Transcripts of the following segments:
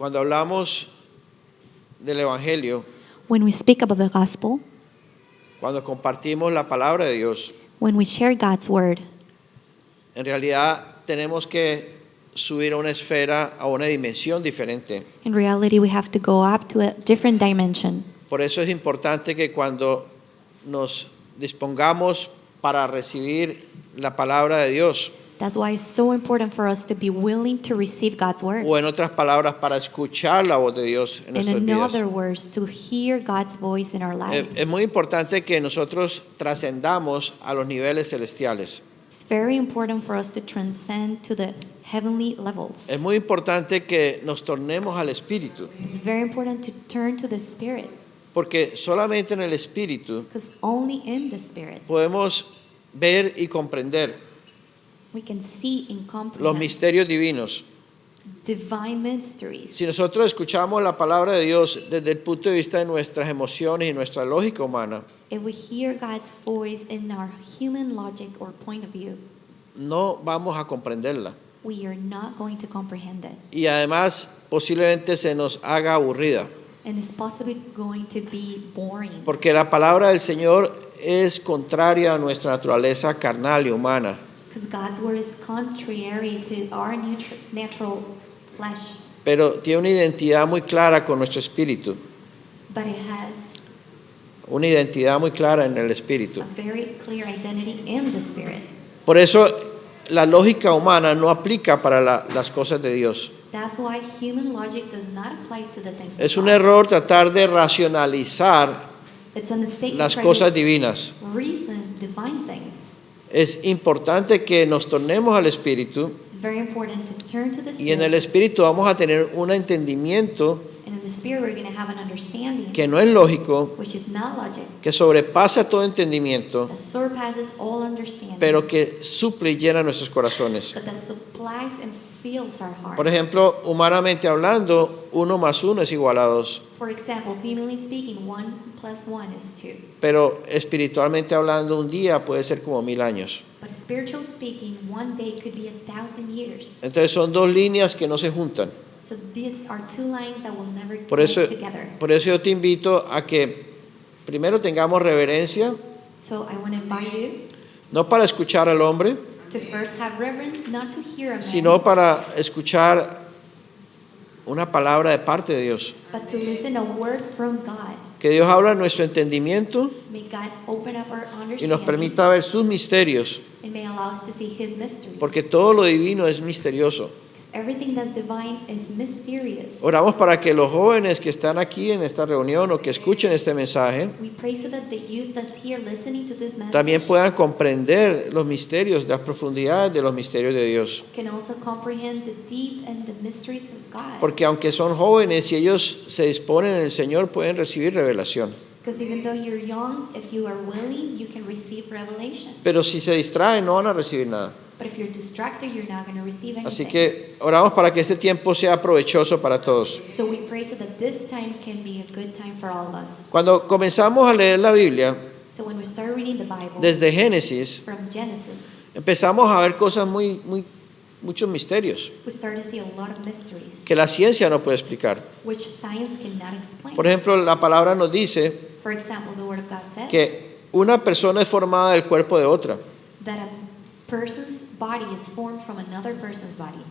Cuando hablamos del Evangelio, When we speak about the gospel, cuando compartimos la palabra de Dios, when we share God's word, en realidad tenemos que subir a una esfera, a una dimensión diferente. in reality we have to go up to a different dimension. Por eso es importante que cuando nos dispongamos para recibir la palabra de Dios, That's why it's so important for us to be willing to receive God's word. o en otras palabras, para escuchar la voz de Dios en And nuestras in vidas. other words, to hear God's voice in our lives. Es muy importante que nosotros trascendamos a los niveles celestiales. It's very important for us to transcend to the heavenly levels. Es muy importante que nos tornemos al Espíritu, It's very important to turn to the Spirit, porque solamente en el Espíritu because only in the Spirit podemos ver y comprender we can see and los comprehend misterios divinos. divine mysteries. Si nosotros escuchamos la palabra de Dios desde el punto de vista de nuestras emociones y nuestra lógica humana, If we hear God's voice in our human logic or point of view, no vamos a comprenderla. we are not going to comprehend it. Y además posiblemente se nos haga aburrida, And it's possibly going to be boring. porque la palabra del Señor es contraria a nuestra naturaleza carnal y humana. Because God's word is contrary to our natural flesh. Pero tiene una identidad muy clara con nuestro espíritu, But it has una identidad muy clara en el espíritu. a very clear identity in the Spirit. Por eso la lógica humana no aplica para las cosas de Dios. That's why human logic does not apply to the things Es of un God. error tratar de racionalizar It's a mistake las to try cosas to divinas. reason divine things. Es importante que nos tornemos al espíritu, It's very important to turn to the y en el Spirit. espíritu vamos a tener un entendimiento And in the Spirit we're going to have an understanding que no es lógico, which is not logic, que sobrepasa todo entendimiento, that surpasses all understanding, pero que suple y llena nuestros corazones. but that supplies and fills our hearts. Por ejemplo, humanamente hablando, 1 más 1 es igual a 2, For example, humanly speaking, 1 plus 1 is 2. pero espiritualmente hablando, un día puede ser como 1000 años. But spiritually speaking, 1 day could be 1,000 years. Entonces son dos líneas que no se juntan. So these are two lines that will never Por get eso, together. por eso yo te invito a que primero tengamos reverencia, So I want to invite you no para escuchar al hombre, to first have reverence, not to hear a man, sino para escuchar una palabra de parte de Dios. but to listen a word from God. Que Dios habla en nuestro entendimiento May God open up our y understanding nos permita ver sus misterios, and may allow us to see His mysteries. porque todo lo divino es misterioso. Because everything that's divine is mysterious. Oramos para que los jóvenes que están aquí en esta reunión o que escuchen este mensaje We pray so that the youth that's here listening to this message también puedan comprender los misterios, las profundidades de los misterios de Dios. can also comprehend the deep and the mysteries of God. Porque aunque son jóvenes y ellos se disponen en el Señor, pueden recibir revelación. Because even though you're young, if you are willing, you can receive revelation. Pero si se distraen, no van a recibir nada. But if you're distracted, you're not going to receive anything. Así que oramos para que este tiempo sea provechoso para todos. So we pray so that this time can be a good time for all of us. Cuando comenzamos a leer la Biblia, So when we start reading the Bible desde Génesis, from Genesis, empezamos a ver cosas muchos misterios we start to see a lot of mysteries que la ciencia no puede explicar. which science cannot explain. Por ejemplo, la palabra nos dice For example, the Word of God says que una persona es formada del cuerpo de otra. that a person's body is formed from another person's body.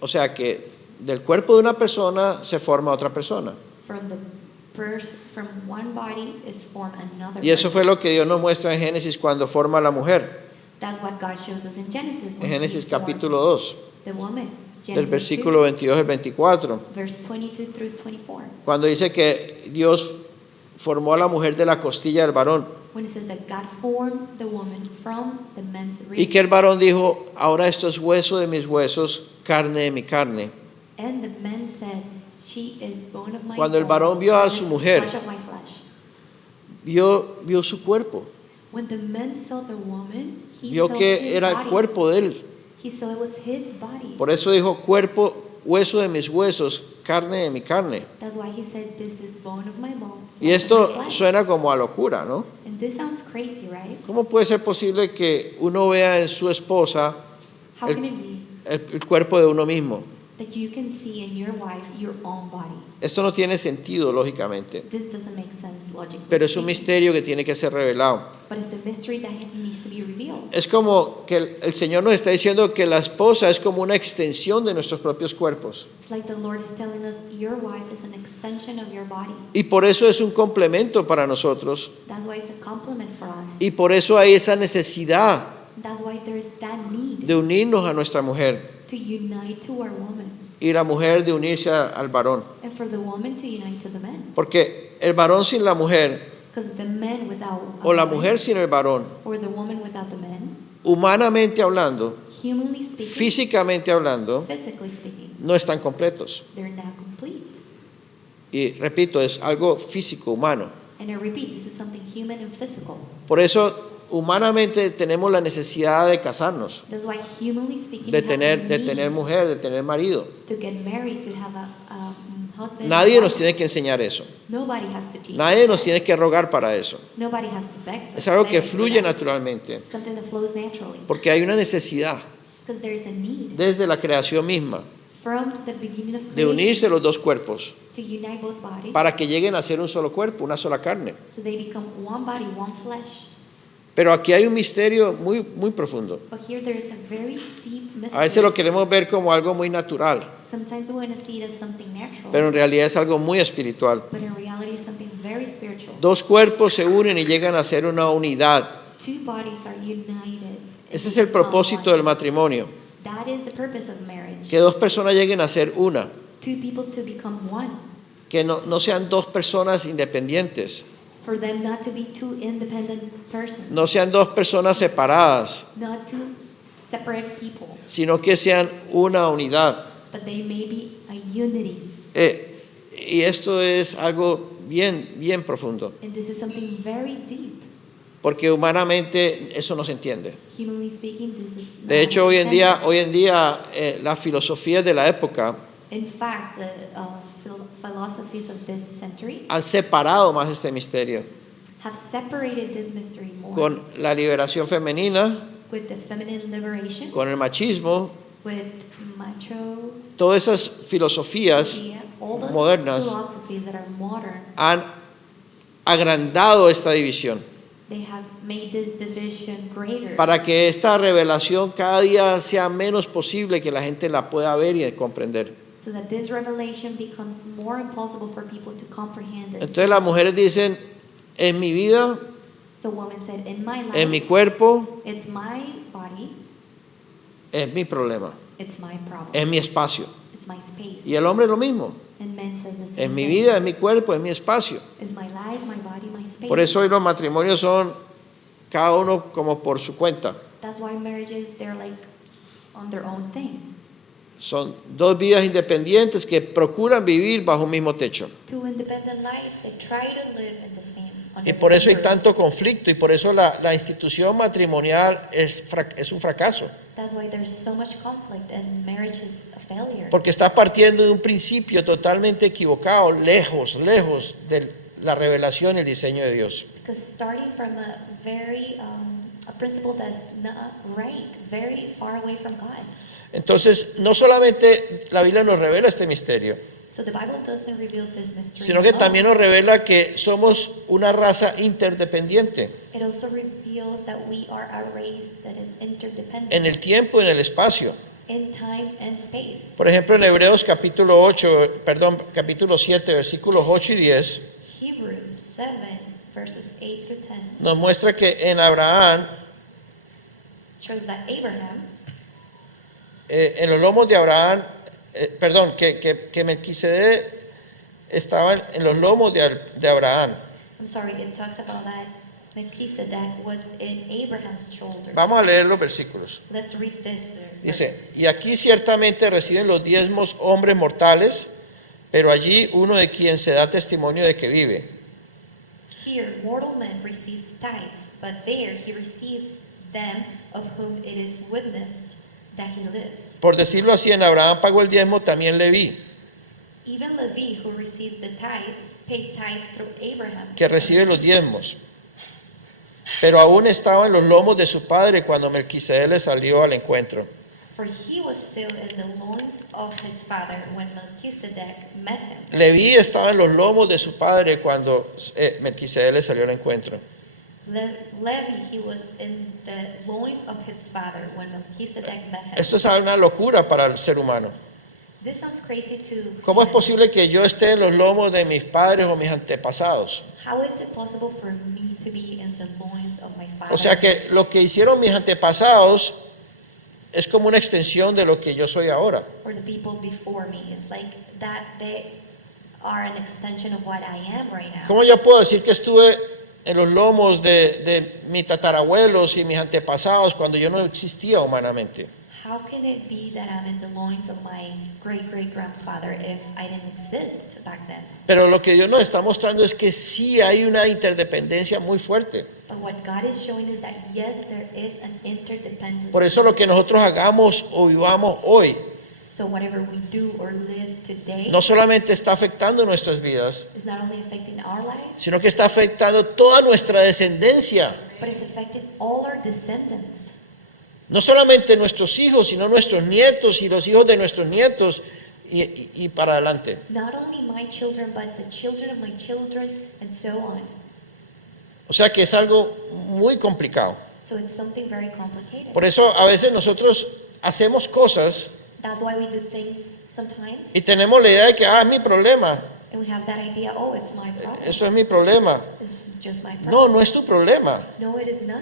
O sea que del cuerpo de una persona se forma otra persona. From one body is formed another Y eso person. fue lo que Dios nos muestra en Génesis cuando forma a la mujer. That's what God shows us in Genesis. En when Génesis He formed capítulo 2, the woman. del Genesis versículo 22 al 24, 2, verse 22 through 24. cuando dice que Dios formó a la mujer de la costilla del varón. When it says that God formed the woman from the man's rib. Y que el varón dijo, ahora esto es hueso de mis huesos, carne de mi carne. And the man said, she is bone of my Cuando el bone, varón vio a and su mujer, flesh of my flesh. Vio su cuerpo, When the man saw the woman, he vio saw que his era el body. cuerpo de él. He saw it was his body. Por eso dijo, cuerpo, hueso de mis huesos, carne de mi carne. That's why he said, this is bone of my bone, Y flesh of my esto flesh. suena como a locura, ¿no? And this sounds crazy, right? ¿Cómo puede ser posible que uno vea en su esposa How El- can it be el cuerpo de uno mismo? that you can see in your wife your own body. Esto no tiene sentido, lógicamente, This doesn't make sense logically. pero es un speaking, misterio que tiene que ser revelado. but it's a mystery that needs to be revealed. Es como que el Señor nos está diciendo que la esposa es como una extensión de nuestros propios cuerpos. It's like the Lord is telling us your wife is an extension of your body. Y por eso es un complemento para nosotros. That's why it's a compliment for us. Y por eso hay esa necesidad That's why there is that need de unirnos a nuestra mujer to unite to our woman, y la mujer de unirse al varón. and for the woman to unite to the man. Porque el varón sin la mujer Because the man without a o la woman, mujer sin el varón, or the woman without the man, humanamente hablando, humanly speaking, físicamente hablando, physically speaking, no están completos. they're not complete. Y repito, es algo físico, humano. And I repeat, this is something human and physical. Por eso, humanamente tenemos la necesidad de casarnos, That's why humanly speaking, de we have the tener need mujer, de tener marido. to get married, to have a husband. Nadie and nos wife. tiene que enseñar eso. Nobody has to teach. Nadie us nos that. tiene que rogar para eso. Nobody has to beg. Es algo que beg us for fluye that. naturalmente, Something that flows naturally. porque hay una necesidad Because there is a need desde la creación misma from the beginning of de creation unirse los dos cuerpos to unite both bodies, para que lleguen a ser un solo cuerpo, una sola carne. so they become one body, one flesh. Pero aquí hay un misterio muy, muy profundo. But here there is a very deep A veces lo mystery. queremos ver como algo muy natural, Sometimes we want to see it as something natural, pero en realidad es algo muy espiritual. but in reality it's something very spiritual. Dos cuerpos se unen y llegan a ser una unidad. Two bodies are united. and Ese es they el become propósito one. del matrimonio, That is the purpose of marriage. que dos personas lleguen a ser una, Two people to become one. que no sean dos personas independientes, For them not to be two independent persons, no sean dos personas separadas, not two separate people, sino que sean una unidad. but they may be a unity. Y esto es algo bien, bien profundo, And this is something very deep. porque humanamente eso no se entiende. Humanly speaking, this is De not hecho, hoy en understandable. día las filosofías de la época In fact, the philosophies of this century han separado más este misterio have separated this mystery more con la liberación femenina, with the feminine liberation, con el machismo. with macho, Todas esas filosofías all those modernas philosophies that are modern. han agrandado esta división They have made this division greater para que esta revelación cada día sea menos posible que la gente la pueda ver y comprender. so that this revelation becomes more impossible for people to comprehend it. Entonces las mujeres dicen, en mi vida, So woman said, in my life, en mi cuerpo, it's my body, es mi problema, it's my problem, es mi espacio. it's my space. Y el hombre lo mismo, And men says the same en mi thing. vida, en mi cuerpo, es mi espacio. It's my life, my body, my space. Por eso hoy los matrimonios son cada uno como por su cuenta. That's why marriages, they're like on their own thing. Son dos vidas independientes que procuran vivir bajo un mismo techo. Two independent lives, they try to live in the same. Y por eso hay tanto conflicto y por eso la institución matrimonial es un fracaso. That's why there's so much conflict and marriage is a failure. Porque está partiendo de un principio totalmente equivocado, lejos de la revelación y el diseño de Dios. Because starting from a very a principle that's not right, very far away from God. Entonces, no solamente la Biblia nos revela este misterio, So the Bible doesn't reveal this mystery. sino que alone. también nos revela que somos una raza interdependiente It also reveals that we are a race that is interdependent en el tiempo y en el espacio. in time and space. Por ejemplo, en Hebreos capítulo 7, versículos 8 y 10, Hebrews 7 verses 8 through 10 nos muestra que en Abraham, shows that Abraham, en los lomos de Abraham, que Melquisedec estaba en los lomos de Abraham. I'm sorry, it talks about that Melchizedek was in Abraham's shoulder. Vamos a leer los versículos. Let's read this. Dice, y aquí ciertamente reciben los diezmos hombres mortales, pero allí uno de quien se da testimonio de que vive. Here, mortal man receives tithes, but there he receives them of whom it is witnessed that he lives. Por decirlo así, en Abraham pagó el diezmo también Leví, Even Levi, who receives the tithes, paid tithes through Abraham. que recibe los diezmos. Pero aún estaba en los lomos de su padre cuando Melquisedec le salió al encuentro. For he was still in the loins of his father when Melchizedek met him. Leví estaba en los lomos de su padre cuando Melquisedec le salió al encuentro. Levi, he was in the loins of his father when Melchizedek met him. Esto es una locura para el ser humano. This sounds crazy to ¿Cómo es humans. posible que yo esté en los lomos de mis padres o mis antepasados? How is it possible for me to be in the loins of my father? O sea que lo que hicieron mis antepasados es como una extensión de lo que yo soy ahora. Or the people before me. It's like that they are an extension of what I am right now. ¿Cómo yo puedo decir que estuve en los lomos de mis tatarabuelos y mis antepasados cuando yo no existía humanamente? How can it be that I'm in the loins of my great-great-grandfather if I didn't exist back then? Pero lo que Dios nos está mostrando es que sí hay una interdependencia muy fuerte. But what God is showing is that yes, there is an interdependence. Por eso lo que nosotros hagamos o vivamos hoy So whatever we do or live today no solamente está afectando nuestras vidas, is not only affecting our lives, sino que está afectando toda nuestra descendencia. but it's affecting all our descendants. No solamente nuestros hijos, sino nuestros nietos y los hijos de nuestros nietos y para adelante. Not only my children, but the children of my children, and so on. O sea que es algo muy complicado. So it's something very complicated. Por eso a veces nosotros hacemos cosas That's why we do things sometimes, y tenemos la idea de que es mi problema, and we have that idea, oh, it's my problem. eso es mi problema. It's just my problem. No, no es tu problema. No, it is not.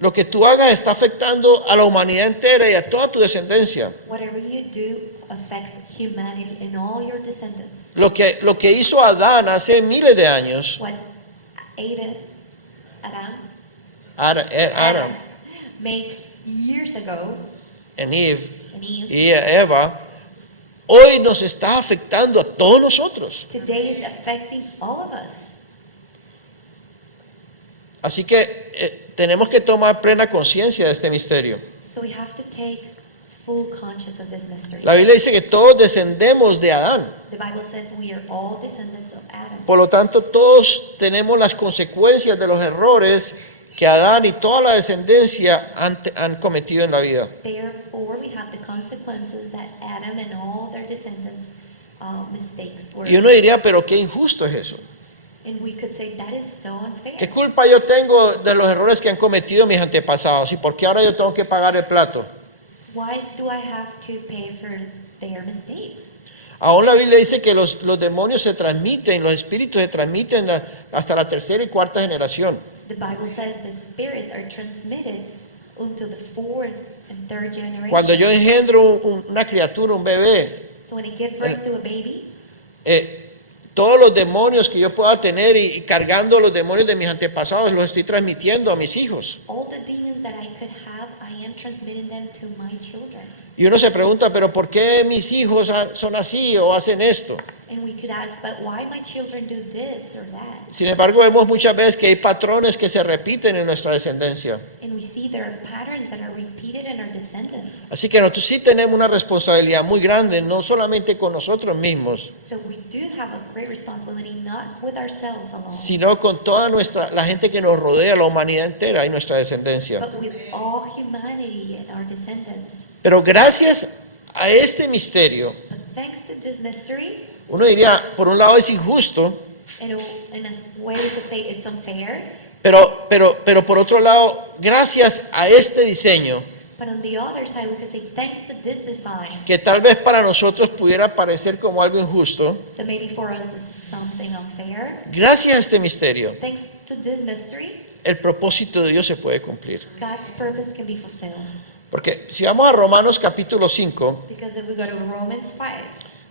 Lo que tú hagas está afectando a la humanidad entera y a toda tu descendencia. Whatever you do affects humanity and all your descendants. Lo que hizo Adán hace miles de años, What Adam Adam made years ago, and Eve and Eve, y Eva, hoy nos está afectando a todos nosotros. today is affecting all of us. Así que tenemos que tomar plena conciencia de este misterio. So we have to take full conscious of this mystery. La Biblia dice que todos descendemos de Adán. The Bible says we are all descendants of Adam. Por lo tanto, todos tenemos las consecuencias de los errores que Adán y toda la descendencia han cometido en la vida. Therefore, we have the consequences that Adam and all their descendants' mistakes were. Y uno diría, pero qué injusto es eso. And we could say that is so unfair. ¿Qué culpa yo tengo de los errores que han cometido mis antepasados? ¿Y por qué ahora yo tengo que pagar el plato? Why do I have to pay for their mistakes? Aún la Biblia dice que los demonios se transmiten, los espíritus se transmiten hasta la tercera y cuarta generación. The Bible says the spirits are transmitted until the fourth and third generation. Cuando yo engendro una criatura, un bebé, So when I give birth to a baby, todos los demonios que yo pueda tener y cargando los demonios de mis antepasados los estoy transmitiendo a mis hijos. all the demons that I could have, I am transmitting them to my children. Y uno se pregunta, pero ¿por qué mis hijos son así o hacen esto? And we could ask, but why my children do this or that? Sin embargo, vemos muchas veces que hay patrones que se repiten en nuestra descendencia. And we see there are patterns that are repeated in our descendants. Así que nosotros sí tenemos una responsabilidad muy grande, no solamente con nosotros mismos, So we do have a great responsibility, not with ourselves alone, sino con toda la gente que nos rodea, la humanidad entera y nuestra descendencia. but with all humanity and our descendants. Pero gracias a este misterio, But thanks to this mystery, uno diría, por un lado es injusto, in a way we could say it's unfair, pero por otro lado, gracias a este diseño, but on the other side we could say thanks to this design, que tal vez para nosotros pudiera parecer como algo injusto, that maybe for us is something unfair, gracias a este misterio, thanks to this mystery, el propósito de Dios se puede cumplir. God's purpose can be fulfilled. Porque si vamos a Romanos capítulo 5, Because if we go to Romans 5,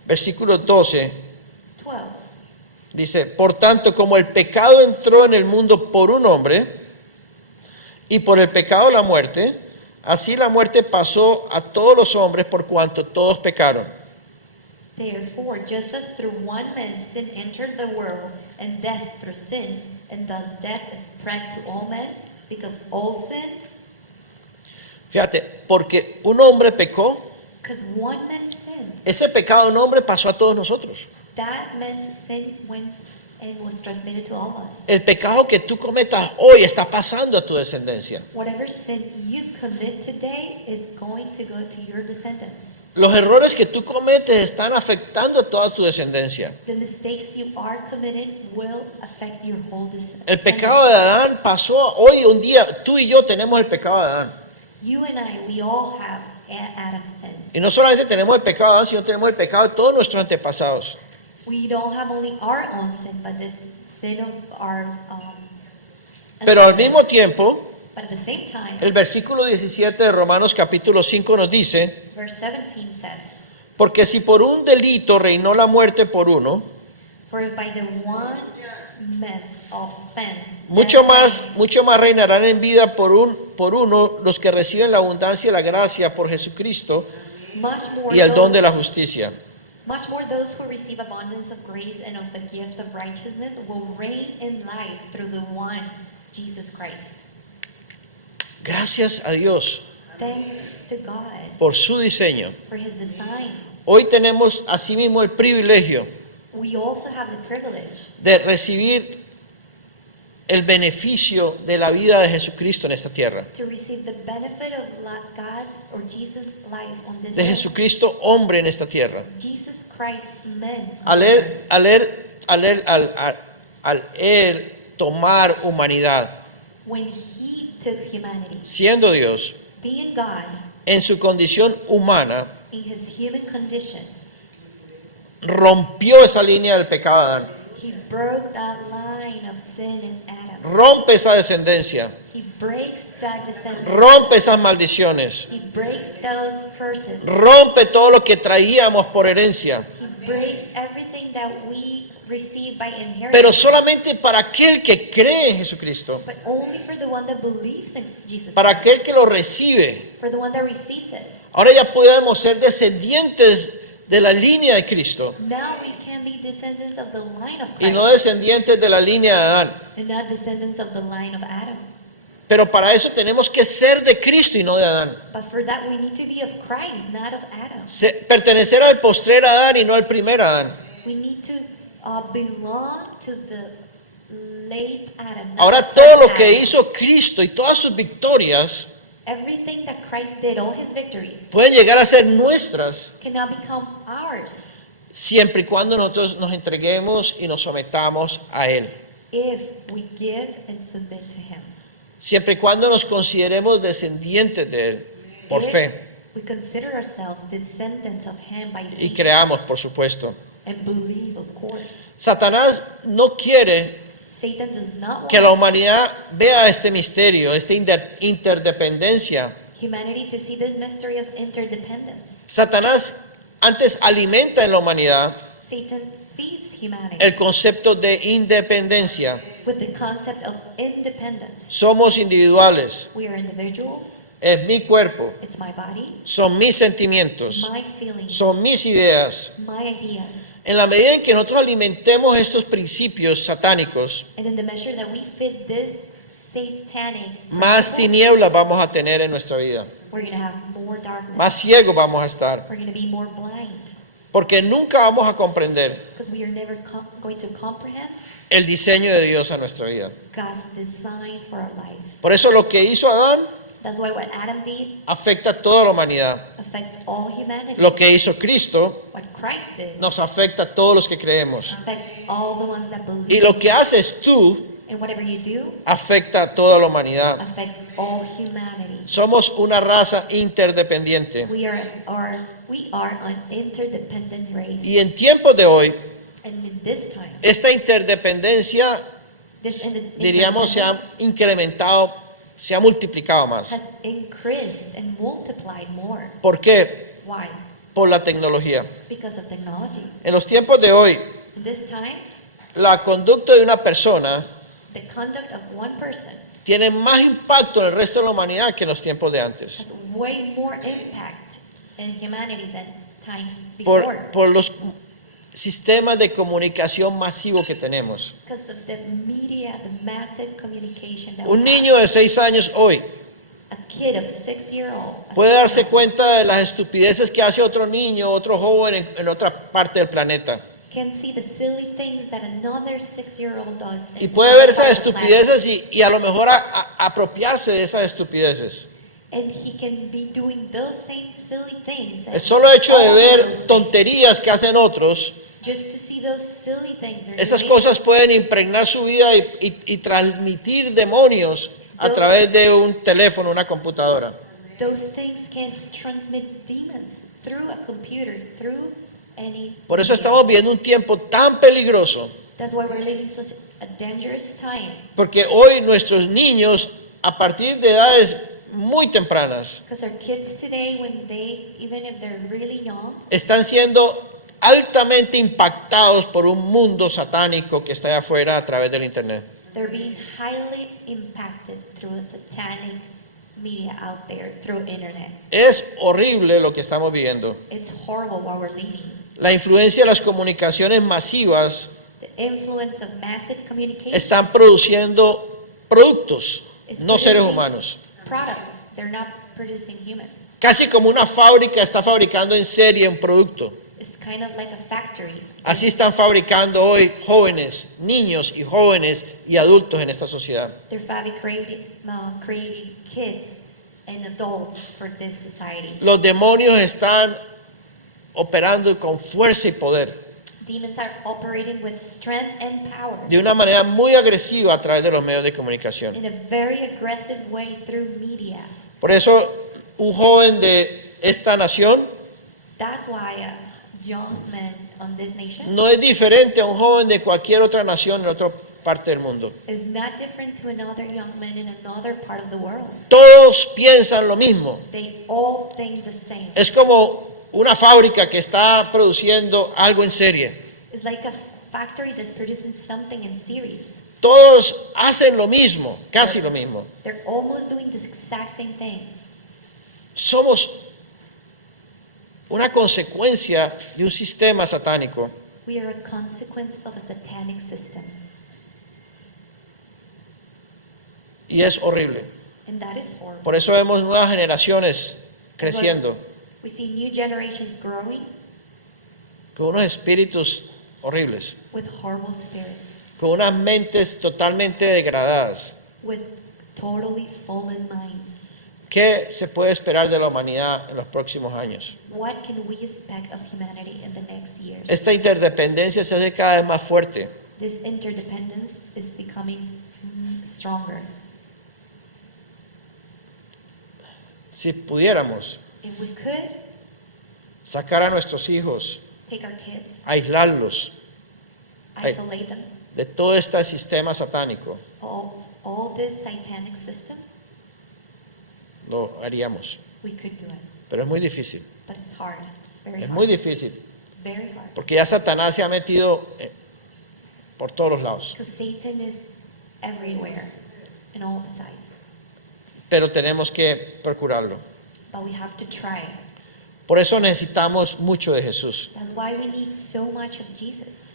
versículo 12, 12, dice, por tanto, como el pecado entró en el mundo por un hombre, y por el pecado la muerte, así la muerte pasó a todos los hombres por cuanto todos pecaron. therefore, just as through one man sin entered the world, and death through sin, and thus death is spread to all men, because all sinned, Fíjate, porque un hombre pecó, because one man sinned, ese pecado de un hombre pasó a todos nosotros. that man's sin went and was transmitted to all of us. El pecado que tú cometas hoy está pasando a tu descendencia. Whatever sin you commit today is going to go to your descendants. Los errores que tú cometes están afectando a toda tu descendencia. The mistakes you are committing will affect your whole El pecado de Adán pasó hoy un día. Tú y yo tenemos el pecado de Adán. You and I, we all have Adam's sin. Y no solamente tenemos el pecado de Adán, sino tenemos el pecado de todos nuestros antepasados. We don't have only our own sin, but the sin of our Pero al ancestors. mismo tiempo, But at the same time, el versículo 17 de Romanos capítulo 5 nos dice: verse 17 says, porque si por un delito reinó la muerte por uno, for if by the one man's offense, mucho death más reinarán en vida por uno los que reciben la abundancia de la gracia por Jesucristo reigned, much more y el don de la those- justicia. Much more those who receive abundance of grace and of the gift of righteousness will reign in life through the one, Jesus Christ. Gracias a Dios Thanks to God por su diseño. for his design. Hoy tenemos asimismo el privilegio We also have the privilege de recibir el beneficio de la vida de Jesucristo en esta tierra. to receive the benefit of God's or Jesus' life on this De earth. Jesucristo hombre en esta tierra. Jesus Christ, man. Al él tomar humanidad, When he took humanity, siendo Dios, being God en su condición humana, in his human condition, rompió esa línea del pecado de Adán. he broke that line of sin in Adam. Rompe esa descendencia. He breaks that descendant. Rompe esas maldiciones. He breaks those curses. Rompe todo lo que traíamos por herencia. He breaks everything that we receive by inheritance. Pero solamente para aquel que cree en Jesucristo. But only for the one that believes in Jesus Para Christ. aquel que lo recibe. For the one that receives it. Ahora ya podemos ser descendientes de la línea de Cristo. Now we can be descendants of the line of Y Christ. no descendientes de la línea de Adán. And not descendants of the line of Adam. Pero para eso tenemos que ser de Cristo y no de Adán. But for that we need to be of Christ, not of Adam. Pertenecer al postrer Adán y no al primer Adán. We need to belong to the late Adam. Not Ahora the todo first lo que Adam. hizo Cristo y todas sus victorias Everything that Christ did, all his victories, pueden llegar a ser nuestras can now become ours siempre y cuando nosotros nos entreguemos y nos sometamos a Él. if we give and submit to him. Siempre y cuando nos consideremos descendientes de Él por If fe we consider ourselves descendants of him by y faith creamos, por supuesto. and believe, of course. Satanás no quiere Satan does not que la want humanidad vea este misterio, esta interdependencia. humanity to see this mystery of interdependence. Satanás antes alimenta en la humanidad Satan feeds humanity el concepto de independencia. with the concept of independence. Somos individuales, We are individuals. es mi cuerpo, It's my body, son mis sentimientos, my feelings, son mis ideas. my ideas. En la medida en que nosotros alimentemos estos principios satánicos, And in the measure that we fit this satanic más principle, tinieblas vamos a tener en nuestra vida, we're going to have more darkness. más ciegos vamos a estar, We're going to be more blind porque nunca vamos a comprender because we are never going to comprehend el diseño de Dios a nuestra vida. God's design for our life. Por eso lo que hizo Adán That's why what Adam did afecta a toda la humanidad. affects all humanity. Lo que hizo Cristo What Christ did nos afecta a todos los que creemos. affects all the ones that believe. Y lo que haces tú And whatever you do afecta a toda la humanidad. affects all humanity. Somos una raza interdependiente. We are an interdependent race. Y en tiempos de hoy, And in this time, esta interdependencia, this diríamos, se ha interdependence incrementado, se ha multiplicado más. has increased and multiplied more. ¿Por qué? Why? Por la tecnología. Because of technology. En los tiempos de hoy, In these times, la conducta de una persona the conduct of one person tiene más impacto en el resto de la humanidad que en los tiempos de antes. has way more impact in humanity than times before. Por los sistemas de comunicación masivo que tenemos. Because of the media, the massive communication that Un we have. niño de 6 años hoy A kid of 6-year-old puede darse cuenta de las estupideces que hace otro niño, otro joven en otra parte del planeta. can see the silly things that another 6-year-old does. Y puede ver esas estupideces y a lo mejor apropiarse de esas estupideces. And he can be doing those same silly things. El solo hecho de all ver those things. tonterías que hacen otros, Just to see those silly things. they're esas doing, cosas pueden impregnar su vida y transmitir demonios a través de un teléfono, una computadora. those things can transmit demons through a computer, through any. Por eso estamos viviendo un tiempo tan peligroso, That's why we're living such a dangerous time. porque hoy nuestros niños, a partir de edades muy tempranas, Because our kids today, even if they're really young, están siendo altamente impactados por un mundo satánico que está allá afuera a través del internet. they're being highly impacted through a satanic media out there, through internet. Es horrible lo que estamos viviendo. It's horrible what we're living. La influencia de las comunicaciones masivas The influence of massive communication están produciendo productos, is no seres producing humanos. products. They're not producing humans. Casi como una fábrica está fabricando en serie un producto. It's kind of like a factory. Así están fabricando hoy jóvenes, niños y jóvenes y adultos en esta sociedad. They're creating kids and adults for this society. Los demonios están operando con fuerza y poder Demons are operating with strength and power de una manera muy agresiva a través de los medios de comunicación. in a very aggressive way through media. Por eso un joven de esta nación That's why a young man on this nation no es diferente a un joven de cualquier otra nación en otra parte del mundo. is not different to another young man in another part of the world. Todos piensan lo mismo. They all think the same. Es como una fábrica que está produciendo algo en serie. It's like a factory that's producing something in series. Todos hacen lo mismo, casi lo mismo. They're almost doing the exact same thing. Somos una consecuencia de un sistema satánico. We are a consequence of a satanic system. Y es horrible. And that is horrible. Por eso vemos nuevas generaciones creciendo We see new generations growing con unos espíritus horribles, with horrible spirits, con unas mentes totalmente degradadas. with totally fallen minds. ¿Qué se puede esperar de la humanidad en los próximos años? What can we expect of humanity in the next years? Esta interdependencia se hace cada vez más fuerte. This interdependence is becoming stronger. Si pudiéramos If we could sacar a nuestros hijos, take our kids, aislarlos isolate them, de todo este sistema satánico, all this satanic system, lo haríamos. we could do it. Pero es muy difícil. But it's hard, very Es hard, muy difícil. very hard. Porque ya Satanás se ha metido por todos los lados. Because Satan is everywhere, in all the sides. Pero tenemos que procurarlo. But we have to try. Por eso necesitamos mucho de Jesús. That's why we need so much of Jesus.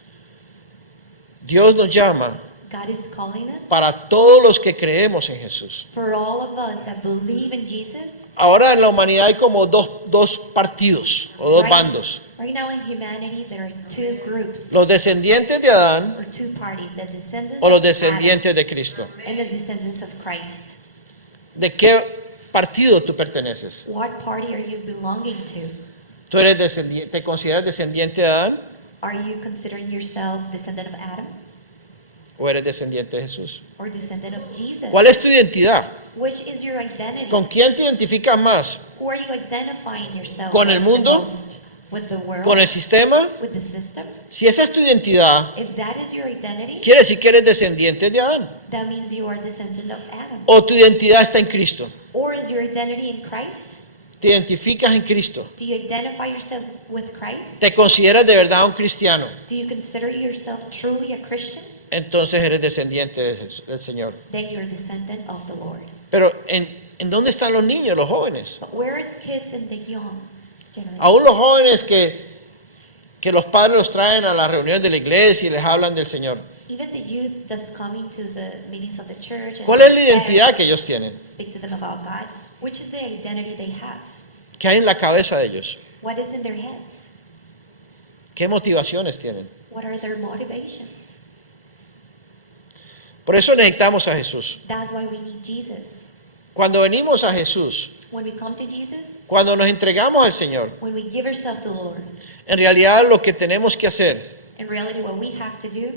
Dios nos llama God is calling us. para todos los que creemos en Jesús. For all of us that believe in Jesus, Ahora en la humanidad hay como dos partidos o dos bandos. right now in humanity there are two groups Los descendientes de Adán or two parties, the descendants o los of Adam descendientes de Cristo. and the descendants of Christ. ¿De qué partido tú perteneces? What party are you belonging to? ¿Tú eres te consideras descendiente de Adán Are you considering yourself descendant of Adam o eres descendiente de Jesús? or descendant of Jesus? ¿Cuál es tu identidad? Which is your identity? ¿Con quién te identificas más? Who are you identifying yourself ¿Con el with the mundo? most? With the world? ¿Con el sistema? With the system? Si esa es tu identidad, If that is your identity, quiere decir que eres descendiente de Adán. that means you are descendant of Adam. O tu identidad está en Cristo. Or is your identity in Christ? Te identificas en Cristo. Do you identify yourself with Christ? Te consideras de verdad un cristiano. Do you consider yourself truly a Christian? Entonces eres descendiente del Señor. Then you're a descendant of the Lord. Pero ¿en dónde están los niños, los jóvenes? But where are the kids and the young generation? Aún los jóvenes que los padres los traen a las reuniones de la iglesia y les hablan del Señor. Even the youth that's coming to the meetings of the church and ¿Cuál es la the identidad parents que ellos tienen? speak to them about God, which is the identity they have? ¿Qué hay en la cabeza de ellos? What is in their heads? ¿Qué motivaciones tienen? What What are their motivations? Por eso necesitamos a Jesús. That's why we need Jesus. Cuando venimos a Jesús, When we come to Jesus, cuando nos entregamos al Señor, when we give ourselves to the Lord, en realidad lo que tenemos que hacer in reality what we have to do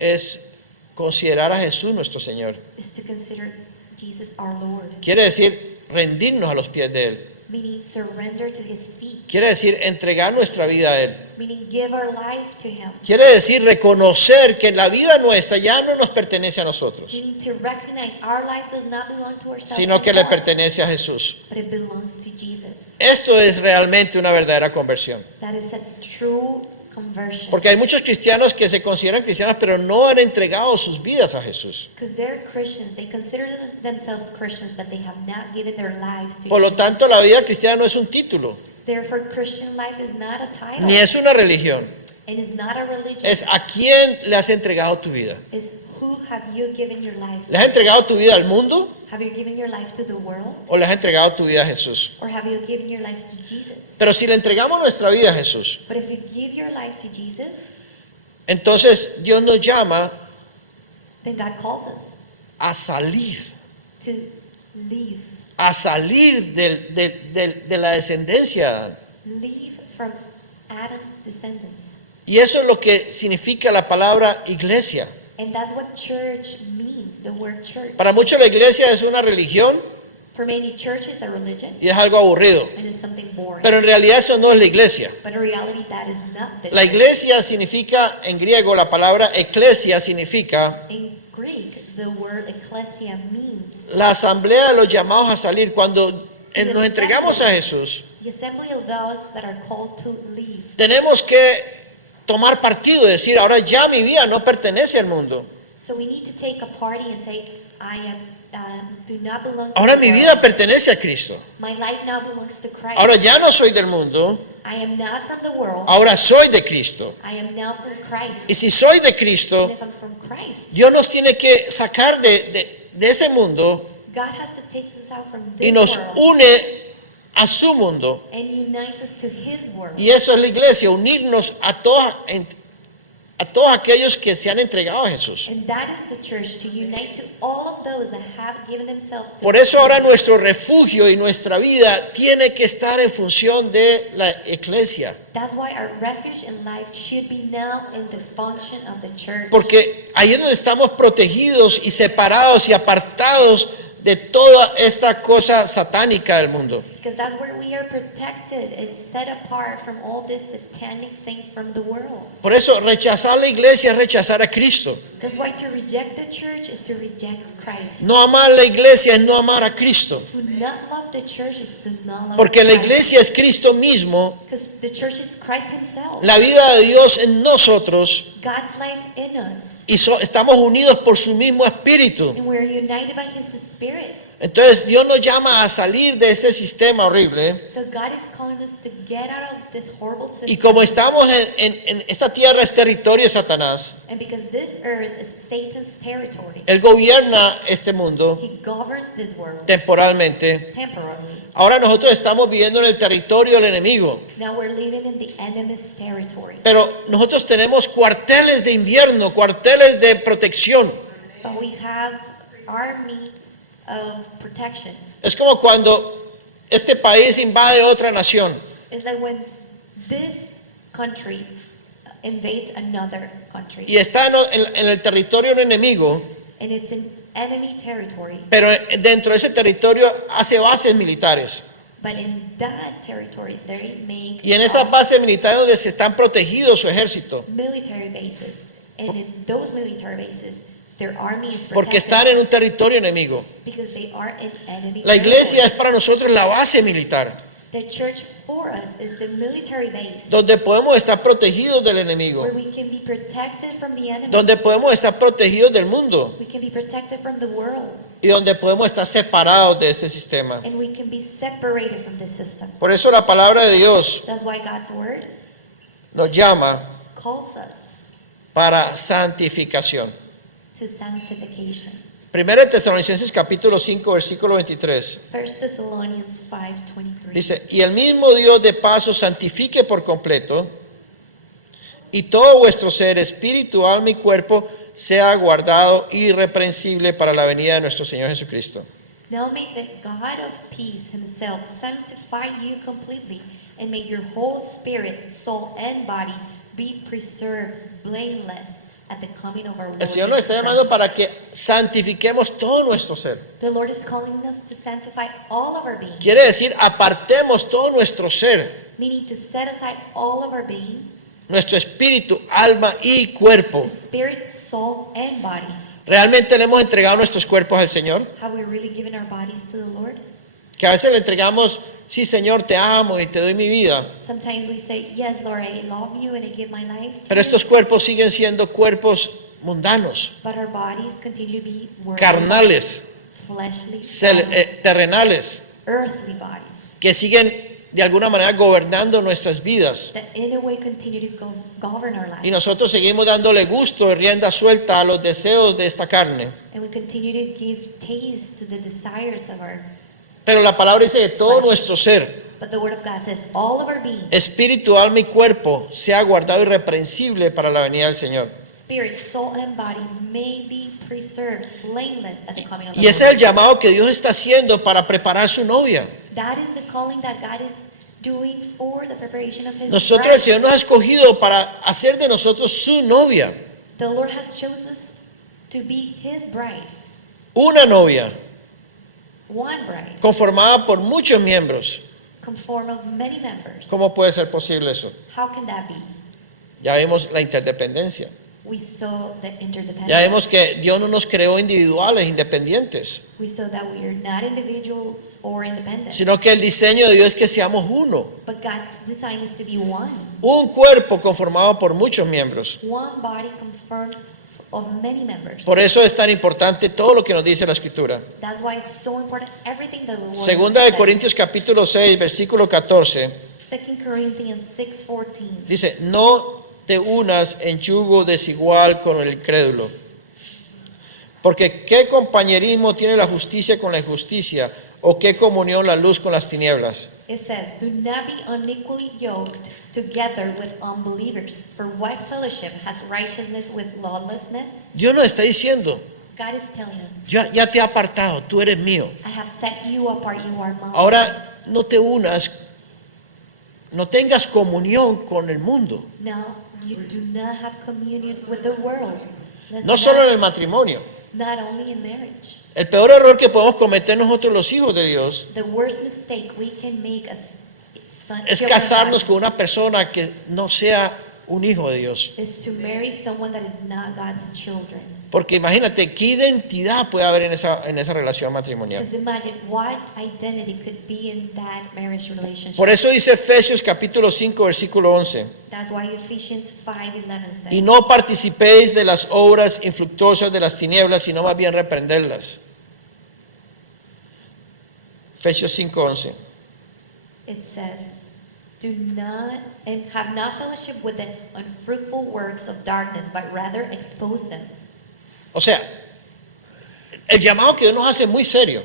es considerar a Jesús nuestro Señor. is to consider Jesus our Lord, Quiere decir rendirnos a los pies de Él. meaning surrender to His feet, Quiere decir entregar nuestra vida a Él. meaning give our life to Him. Quiere decir reconocer que la vida nuestra ya no nos pertenece a nosotros, We need to recognize our life does not belong to ourselves sino que le anymore, pertenece a Jesús. but it belongs to Jesus. Esto es realmente una verdadera conversión. That is a true conversion. Porque hay muchos cristianos que se consideran cristianos, pero no han entregado sus vidas a Jesús. Because they're Christians, they consider themselves Christians, but they have not given their lives to Por lo Jesus. tanto, la vida cristiana no es un título, Therefore, Christian life is not a title, ni es una religión. and is not a religion. Es a quién le has entregado tu vida. Is who have you given your life ¿Le has entregado tu vida al mundo Have you given your life to the world, o le has entregado tu vida a Jesús? or have you given your life to Jesus? Pero si le entregamos nuestra vida a Jesús, But if you give your life to Jesus, entonces Dios nos llama then God calls us a salir, to leave. a salir de la descendencia de Adán. Leave from Adam's descendants. Y eso es lo que significa la palabra iglesia. And that's what church means, the word church. Para muchos la iglesia es una religión For many, church is a religion y es algo aburrido. and it's something boring. Pero en realidad eso no es la iglesia. But in reality, that is not the La church. iglesia significa, en griego, la palabra eclesia significa In Greek, the word ecclesia means la asamblea de los llamados a salir. Cuando nos entregamos a Jesús, the assembly of those that are called to leave. tenemos que tomar partido, decir, ahora ya mi vida no pertenece al mundo. So we need to take a party and say, I do not belong to Ahora the mi world. vida pertenece a Cristo. My life now belongs to Christ. Ahora ya no soy del mundo, I am not from the world. ahora soy de Cristo. I am now from Christ. Y si soy de And Cristo, if I'm from Christ, Dios nos tiene que sacar de ese mundo God has to take us out from y this nos world une a su mundo. and unites us to His world. Y eso es la iglesia, unirnos a todos aquellos que se han entregado a Jesús. And that is the church, to unite to all of those that have given themselves to Por eso ahora Jesus. nuestro refugio y nuestra vida tiene que estar en función de la iglesia. That's why our refuge in life should be now in the function of the church. Porque ahí es donde estamos protegidos y separados y apartados de toda esta cosa satánica del mundo. Because that's where we are protected and set apart from all these satanic things from the world. Por eso rechazar la iglesia es rechazar a Cristo. That's why to reject the church is to reject Christ. No amar la iglesia es no amar a Cristo. To not love the church is to not love Porque la Christ. iglesia es Cristo mismo, Because the church is Christ Himself. la vida de Dios en nosotros, God's life in us. y estamos unidos por su mismo espíritu. And we're united by His Spirit. Entonces Dios nos llama a salir de ese sistema horrible. So God is calling us to get out of this horrible system. Y como estamos en esta tierra, es territorio de Satanás, And because this earth is Satan's territory, Él gobierna este mundo he governs this world temporalmente. temporarily. Ahora nosotros estamos viviendo en el territorio del enemigo, Now we're living in the enemy's territory. pero nosotros tenemos cuarteles de invierno, cuarteles de protección. But we have army of protection. Es como cuando este país invade otra nación. It's like when this country invades another country, Y está en el territorio del enemigo, and it's in enemy territory. pero dentro de ese territorio hace bases militares. But in that territory, they make Y en esas bases militares donde se están protegidos su ejército, military bases, and in those military bases, their army is porque protected están en un territorio enemigo. because they are in enemy La iglesia es territory. para nosotros la base militar, The church for us is the military base, donde podemos estar protegidos del enemigo, where we can be protected from the enemy. donde podemos estar protegidos del mundo We can be protected from the world, y donde podemos estar separados de este sistema. and we can be separated from this system. Por eso la palabra de Dios That's why God's word nos llama calls us para santificación. to sanctification. 1 Tesalonicenses capítulo 5 versículo 23 1 Thessalonians 5:23. dice: y el mismo Dios de paso santifique por completo y todo vuestro ser, espíritu, alma y cuerpo, sea guardado irreprensible para la venida de nuestro Señor Jesucristo. Now may the God of peace himself sanctify you completely, and may your whole spirit, soul, and body be preserved blameless at the coming of our Lord El Señor nos está Jesus llamando Christ. para que santifiquemos todo nuestro ser. The Lord is calling us to sanctify all of our being, Quiere decir, apartemos todo nuestro ser, meaning to set aside all of our being, nuestro espíritu, alma y cuerpo. spirit, soul, and body. ¿Realmente le hemos entregado nuestros cuerpos al Señor? Have we really given our bodies to the Lord? Que a veces le entregamos, sí Señor, te amo y te doy mi vida. Sometimes we say, yes, Lord, I love you and I give my life to Pero you. estos cuerpos siguen siendo cuerpos mundanos, But our bodies continue to be worldly, carnales, fleshly, bodies, terrenales, earthly bodies que siguen de alguna manera gobernando nuestras vidas. that in a way continue to govern our Y lives. nosotros seguimos dándole gusto y rienda suelta a los deseos de esta carne. And we continue to give taste to the desires of our. Pero la palabra dice que todo nuestro ser, But the Word of God says all of our being, espíritu, alma y cuerpo, sea guardado irreprensible para la venida del Señor. spirit, soul, and body may be preserved blameless at the coming of the Y ese es el Lord. llamado que Dios está haciendo para preparar su novia. That is the calling that God is doing for the preparation of His Nosotros, bride. el Señor nos ha escogido para hacer de nosotros su novia. The Lord has chosen us to be His bride, Una novia one bride, conformada por muchos miembros. conformed of many members. ¿Cómo puede ser posible eso? How can that be? Ya vemos la interdependencia. We saw the interdependence. Ya vemos que Dios no nos creó individuales, independientes, We saw that we are not individuals or independent, sino que el diseño de Dios es que seamos uno. but God's design is to be one. Un cuerpo conformado por muchos miembros. One body confirmed of many members. Por eso es tan importante todo lo que nos dice la Escritura. That's why it's so important everything that the Word Segunda de says. Corintios capítulo 6, versículo 14, 2 Corinthians 6:14. dice, no te unas en yugo desigual con el incrédulo. Porque ¿qué compañerismo tiene la justicia con la injusticia? ¿O qué comunión la luz con las tinieblas? It says, "Do not be unequally yoked together with unbelievers. For what fellowship has righteousness with lawlessness?" Dios nos está diciendo, God is telling us, ya te he apartado, tú eres mío. I have set you apart, you are mine. Ahora no te unas, no tengas comunión con el mundo. Now you do not have communion with the world. Let's No solo en el matrimonio. not only in marriage. El peor error que podemos cometer nosotros los hijos de Dios The worst mistake we can make as es children of casarnos God con una persona que no sea un hijo de Dios. is to marry someone that is not God's children. Porque imagínate qué identidad puede haber en esa relación matrimonial. Because imagine what identity could be in that marriage relationship. Por eso dice Efesios capítulo 5 versículo 11. That's why Ephesians 5:11 says, Y no participéis de las obras infructuosas de las tinieblas, sino más bien reprenderlas. Efesios 5:11. it says, "Do not and have not fellowship with the unfruitful works of darkness, but rather expose them." O sea, el llamado que Dios nos hace es muy serio.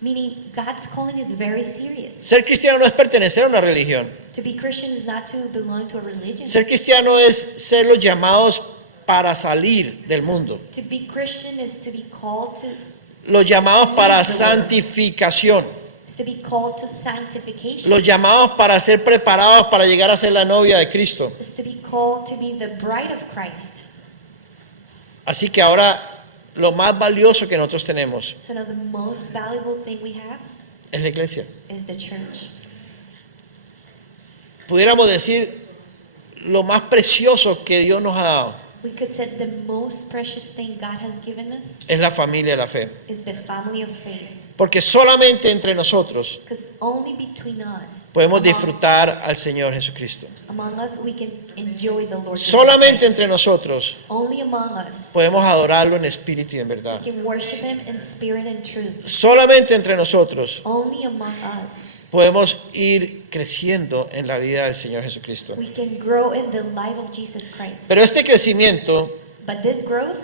Meaning, God's calling is very serious. Ser cristiano no es pertenecer a una religión. To be Christian is not to belong to a religion. Ser cristiano es ser los llamados para salir del mundo. To be Christian is to be called to Los llamados para santificación. is to be called to sanctification. Los llamados para ser preparados para llegar a ser la novia de Cristo. Is to be called to be the bride of Christ. Así que ahora lo más valioso que nosotros tenemos So now the most valuable thing we have es la iglesia. is the church. Pudiéramos decir lo más precioso que Dios nos ha dado We could say the most precious thing God has given us es la familia de la fe. is the family of faith. Porque solamente entre nosotros Because only between us, podemos disfrutar al Señor Jesucristo. among us, we can enjoy the Lord. Jesus Solamente Christ. entre nosotros Only among us, podemos adorarlo en espíritu y en verdad. we can worship Him in spirit and truth. Solamente entre nosotros Only among us, podemos ir creciendo en la vida del Señor Jesucristo. we can grow in the life of Jesus Christ. Pero este crecimiento But this growth,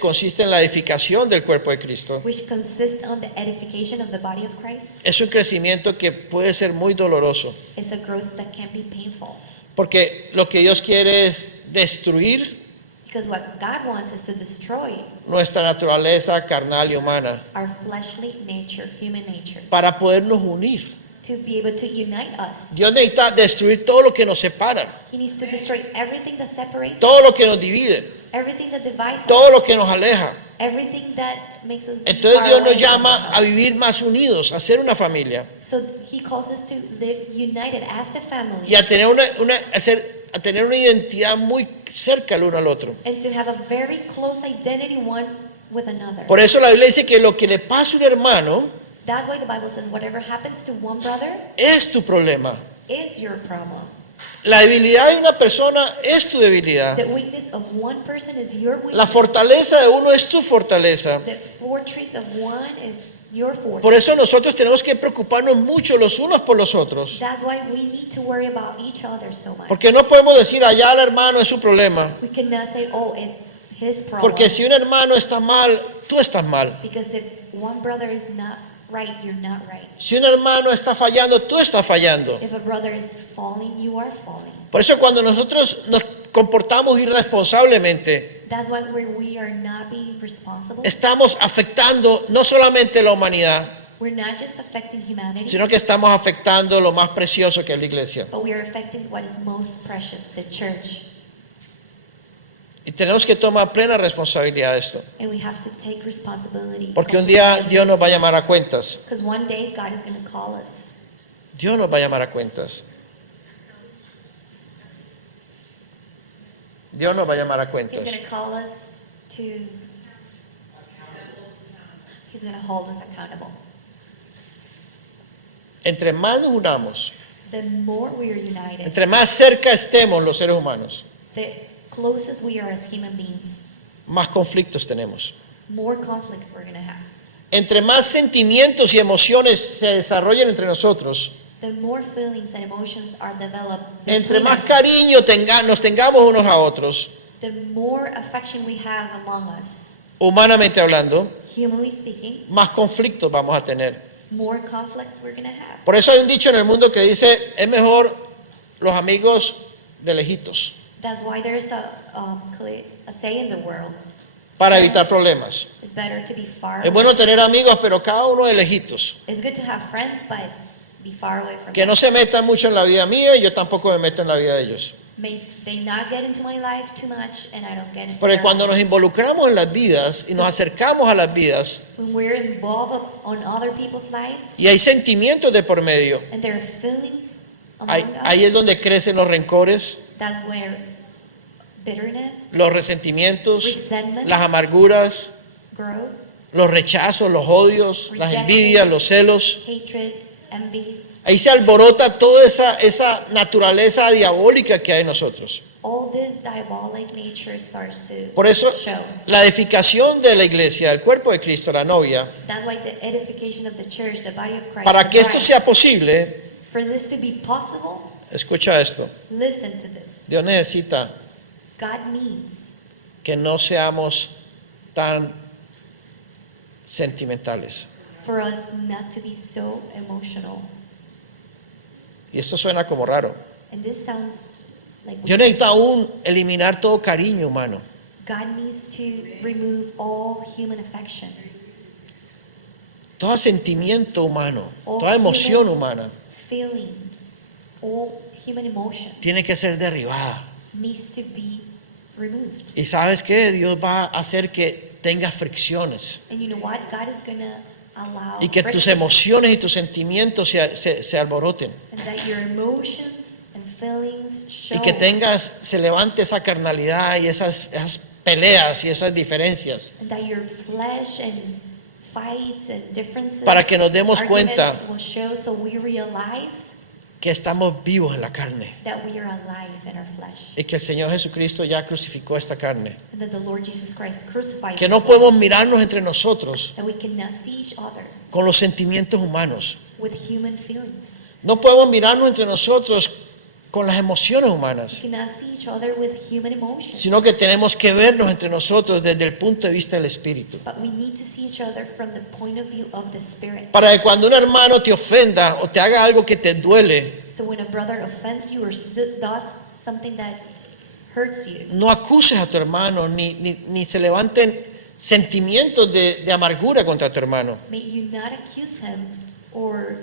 consiste en la edificación del cuerpo de Cristo, which consists on the edification of the body of Christ, es un crecimiento que puede ser muy doloroso. is a growth that can be painful. Porque lo que Dios quiere es destruir Because what God wants is to destroy nuestra naturaleza carnal y humana our fleshly nature, human nature, para podernos unir. to be able to unite us. Dios necesita destruir todo lo que nos separa, He needs to destroy everything that separates us, todo lo que nos divide, everything that divides todo us, lo que nos aleja. everything that makes us be Entonces far Dios away nos from llama each a other. vivir más unidos, a ser una familia So He calls us to live united as a family y a tener a tener una identidad muy cerca el uno al otro. and to have a very close identity one with another. Por eso la Biblia dice que lo que le pasa a un hermano That's why the Bible says whatever happens to one brother es tu problema. is your problem. La debilidad de una persona es tu debilidad. The weakness of one person is your weakness. La fortaleza de uno es tu fortaleza. The fortress of one is your fortress. Por eso nosotros tenemos que preocuparnos mucho los unos por los otros. That's why we need to worry about each other so much. Porque no podemos decir allá al hermano es su problema. We cannot say, oh, it's his problem. Porque si un hermano está mal, tú estás mal. Because if one brother is not right, you're not right. Si un hermano está fallando, tú estás fallando. If a brother is falling, you are falling. Por eso cuando nosotros nos comportamos irresponsablemente, That's why we are not being responsible. estamos afectando no solamente la humanidad, We're not just affecting humanity, sino que estamos afectando lo más precioso que es la iglesia. but we are affecting what is most precious, the church. Y tenemos que tomar plena responsabilidad de esto. And we have to take responsibility. Porque un día Dios nos va a llamar a cuentas. Because one day God is going to call us. Dios nos va a llamar a cuentas. Dios nos va a llamar a He's cuentas. going to call us to. He's going to hold us accountable. Entre más nos unamos, The more we are united, entre más cerca estemos los seres humanos, the closest we are as human beings, más conflictos tenemos. more conflicts we're going to have. Entre más sentimientos y emociones se desarrollen entre nosotros, The more feelings and emotions are developed entre between más us, cariño nos tengamos unos a otros, the more affection we have among us, humanamente hablando, humanly speaking, más conflictos vamos a tener. more conflicts we're going to have. Por eso hay un dicho en el mundo que dice, es mejor los amigos de lejitos, That's why there's a say in the world, para evitar problemas. it's better to be far Es away. bueno tener amigos, pero cada uno de lejitos. It's good to have friends, but be far away from Que no se metan mucho en la vida mía y yo tampoco me meto en la vida de ellos. May they not get into my life too much, and I don't get into Porque their cuando nos lives. involucramos en las vidas y nos acercamos a las vidas When we're involved on other people's lives, y hay sentimientos de por medio, and there are feelings among ahí us, es donde crecen los rencores, that's where bitterness, los resentimientos, resentment las amarguras, grow, los rechazos, los odios, las envidias, los celos. hatred, envy. Ahí se alborota toda esa naturaleza diabólica que hay en nosotros. All this diabolic nature starts to Por eso show. la edificación de la iglesia, del cuerpo de Cristo, la novia, That's why the edification of the church, the body of Christ, para the que esto bride, sea posible, for this to be possible, escucha esto, listen to this. Dios necesita God needs que no seamos tan sentimentales. for us not to be so emotional. Y esto suena como raro. And this sounds like Dios necesita aún eliminar todo cariño humano. God needs to remove all human affection, Todo sentimiento humano, toda emoción humana feelings, all human emotion tiene que ser derribada. needs to be removed. Y sabes qué, Dios va a hacer que tengas fricciones And you know what? God is going to allow y que tus friction, emociones y tus sentimientos se alboroten and that your emotions and feelings show, y que se levante esa carnalidad y esas peleas y esas diferencias, and that your flesh and fights and differences, para que nos demos arguments cuenta will show, so we realize que estamos vivos en la carne that we are alive in our flesh, y que el Señor Jesucristo ya crucificó esta carne, and that the Lord Jesus Christ crucified que this no flesh, podemos mirarnos entre nosotros that we cannot see each other con los sentimientos humanos, with human feelings. no podemos mirarnos entre nosotros con las emociones We humanas, cannot see each other with human emotions. sino que tenemos que vernos entre nosotros desde el punto de vista del Espíritu. But we need to see each other from the point of view of the Spirit. Para que cuando un hermano te ofenda o te haga algo que te duele, So when a brother offends you or does something that hurts you, no acuses a tu hermano ni se levanten sentimientos de amargura contra tu hermano, may you not accuse him or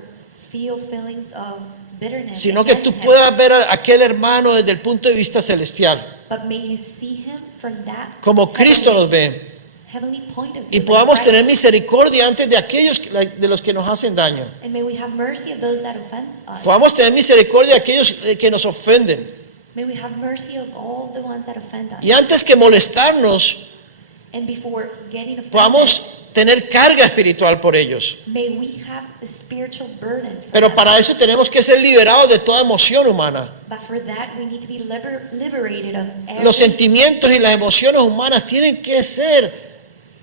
feel feelings of bitterness sino que tú against him, puedas ver a aquel hermano desde el punto de vista celestial, but may you see him from that como Cristo nos ve, heavenly point of view. y like podamos Christ. tener misericordia antes de aquellos de los que nos hacen daño. And may we have mercy of those that offend us. Podamos tener misericordia de aquellos que nos ofenden. May we have mercy of all the ones that offend us. Y antes que molestarnos, And before getting offended, podamos tener carga espiritual por ellos. may we have a spiritual burden for Pero them. para eso tenemos que ser liberados de toda emoción humana. But for that, we need to be liberated of Los sentimientos y las emociones humanas tienen que ser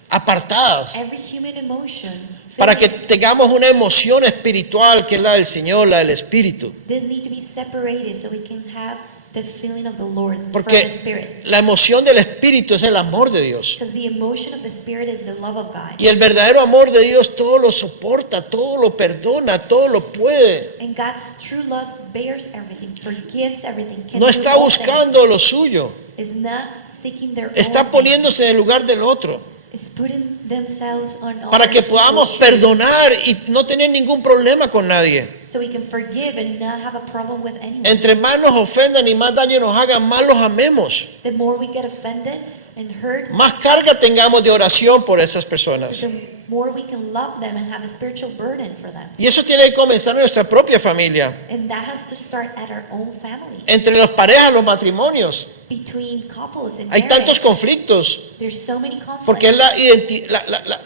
apartadas every human emotion. para que feelings. tengamos una emoción espiritual que es la del Señor, la del Espíritu. This need to be separated so we can have the feeling of the Lord from Porque the Spirit. la emoción del Espíritu es el amor de Dios. Because the emotion of the Spirit is the love of God. Y el verdadero amor de Dios todo lo soporta, todo lo perdona, todo lo puede. And God's true love bears everything, forgives everything, can No do está all buscando things, lo suyo, is not seeking their está own poniéndose en el lugar del otro. thing, is putting themselves on Para other que podamos people's shoes, perdonar y no tener ningún problema con nadie. so we can forgive and not have a problem with anyone. Entre más nos ofendan y más daño nos hagan, más los amemos. The more we get offended and hurt, Más carga tengamos de oración por esas personas. the more we can love them and have a spiritual burden for them. Y eso tiene que comenzar en nuestra propia familia. And that has to start at our own family. Entre las parejas, los matrimonios. Between couples and Hay tantos marriage, conflictos there's so many conflicts. porque es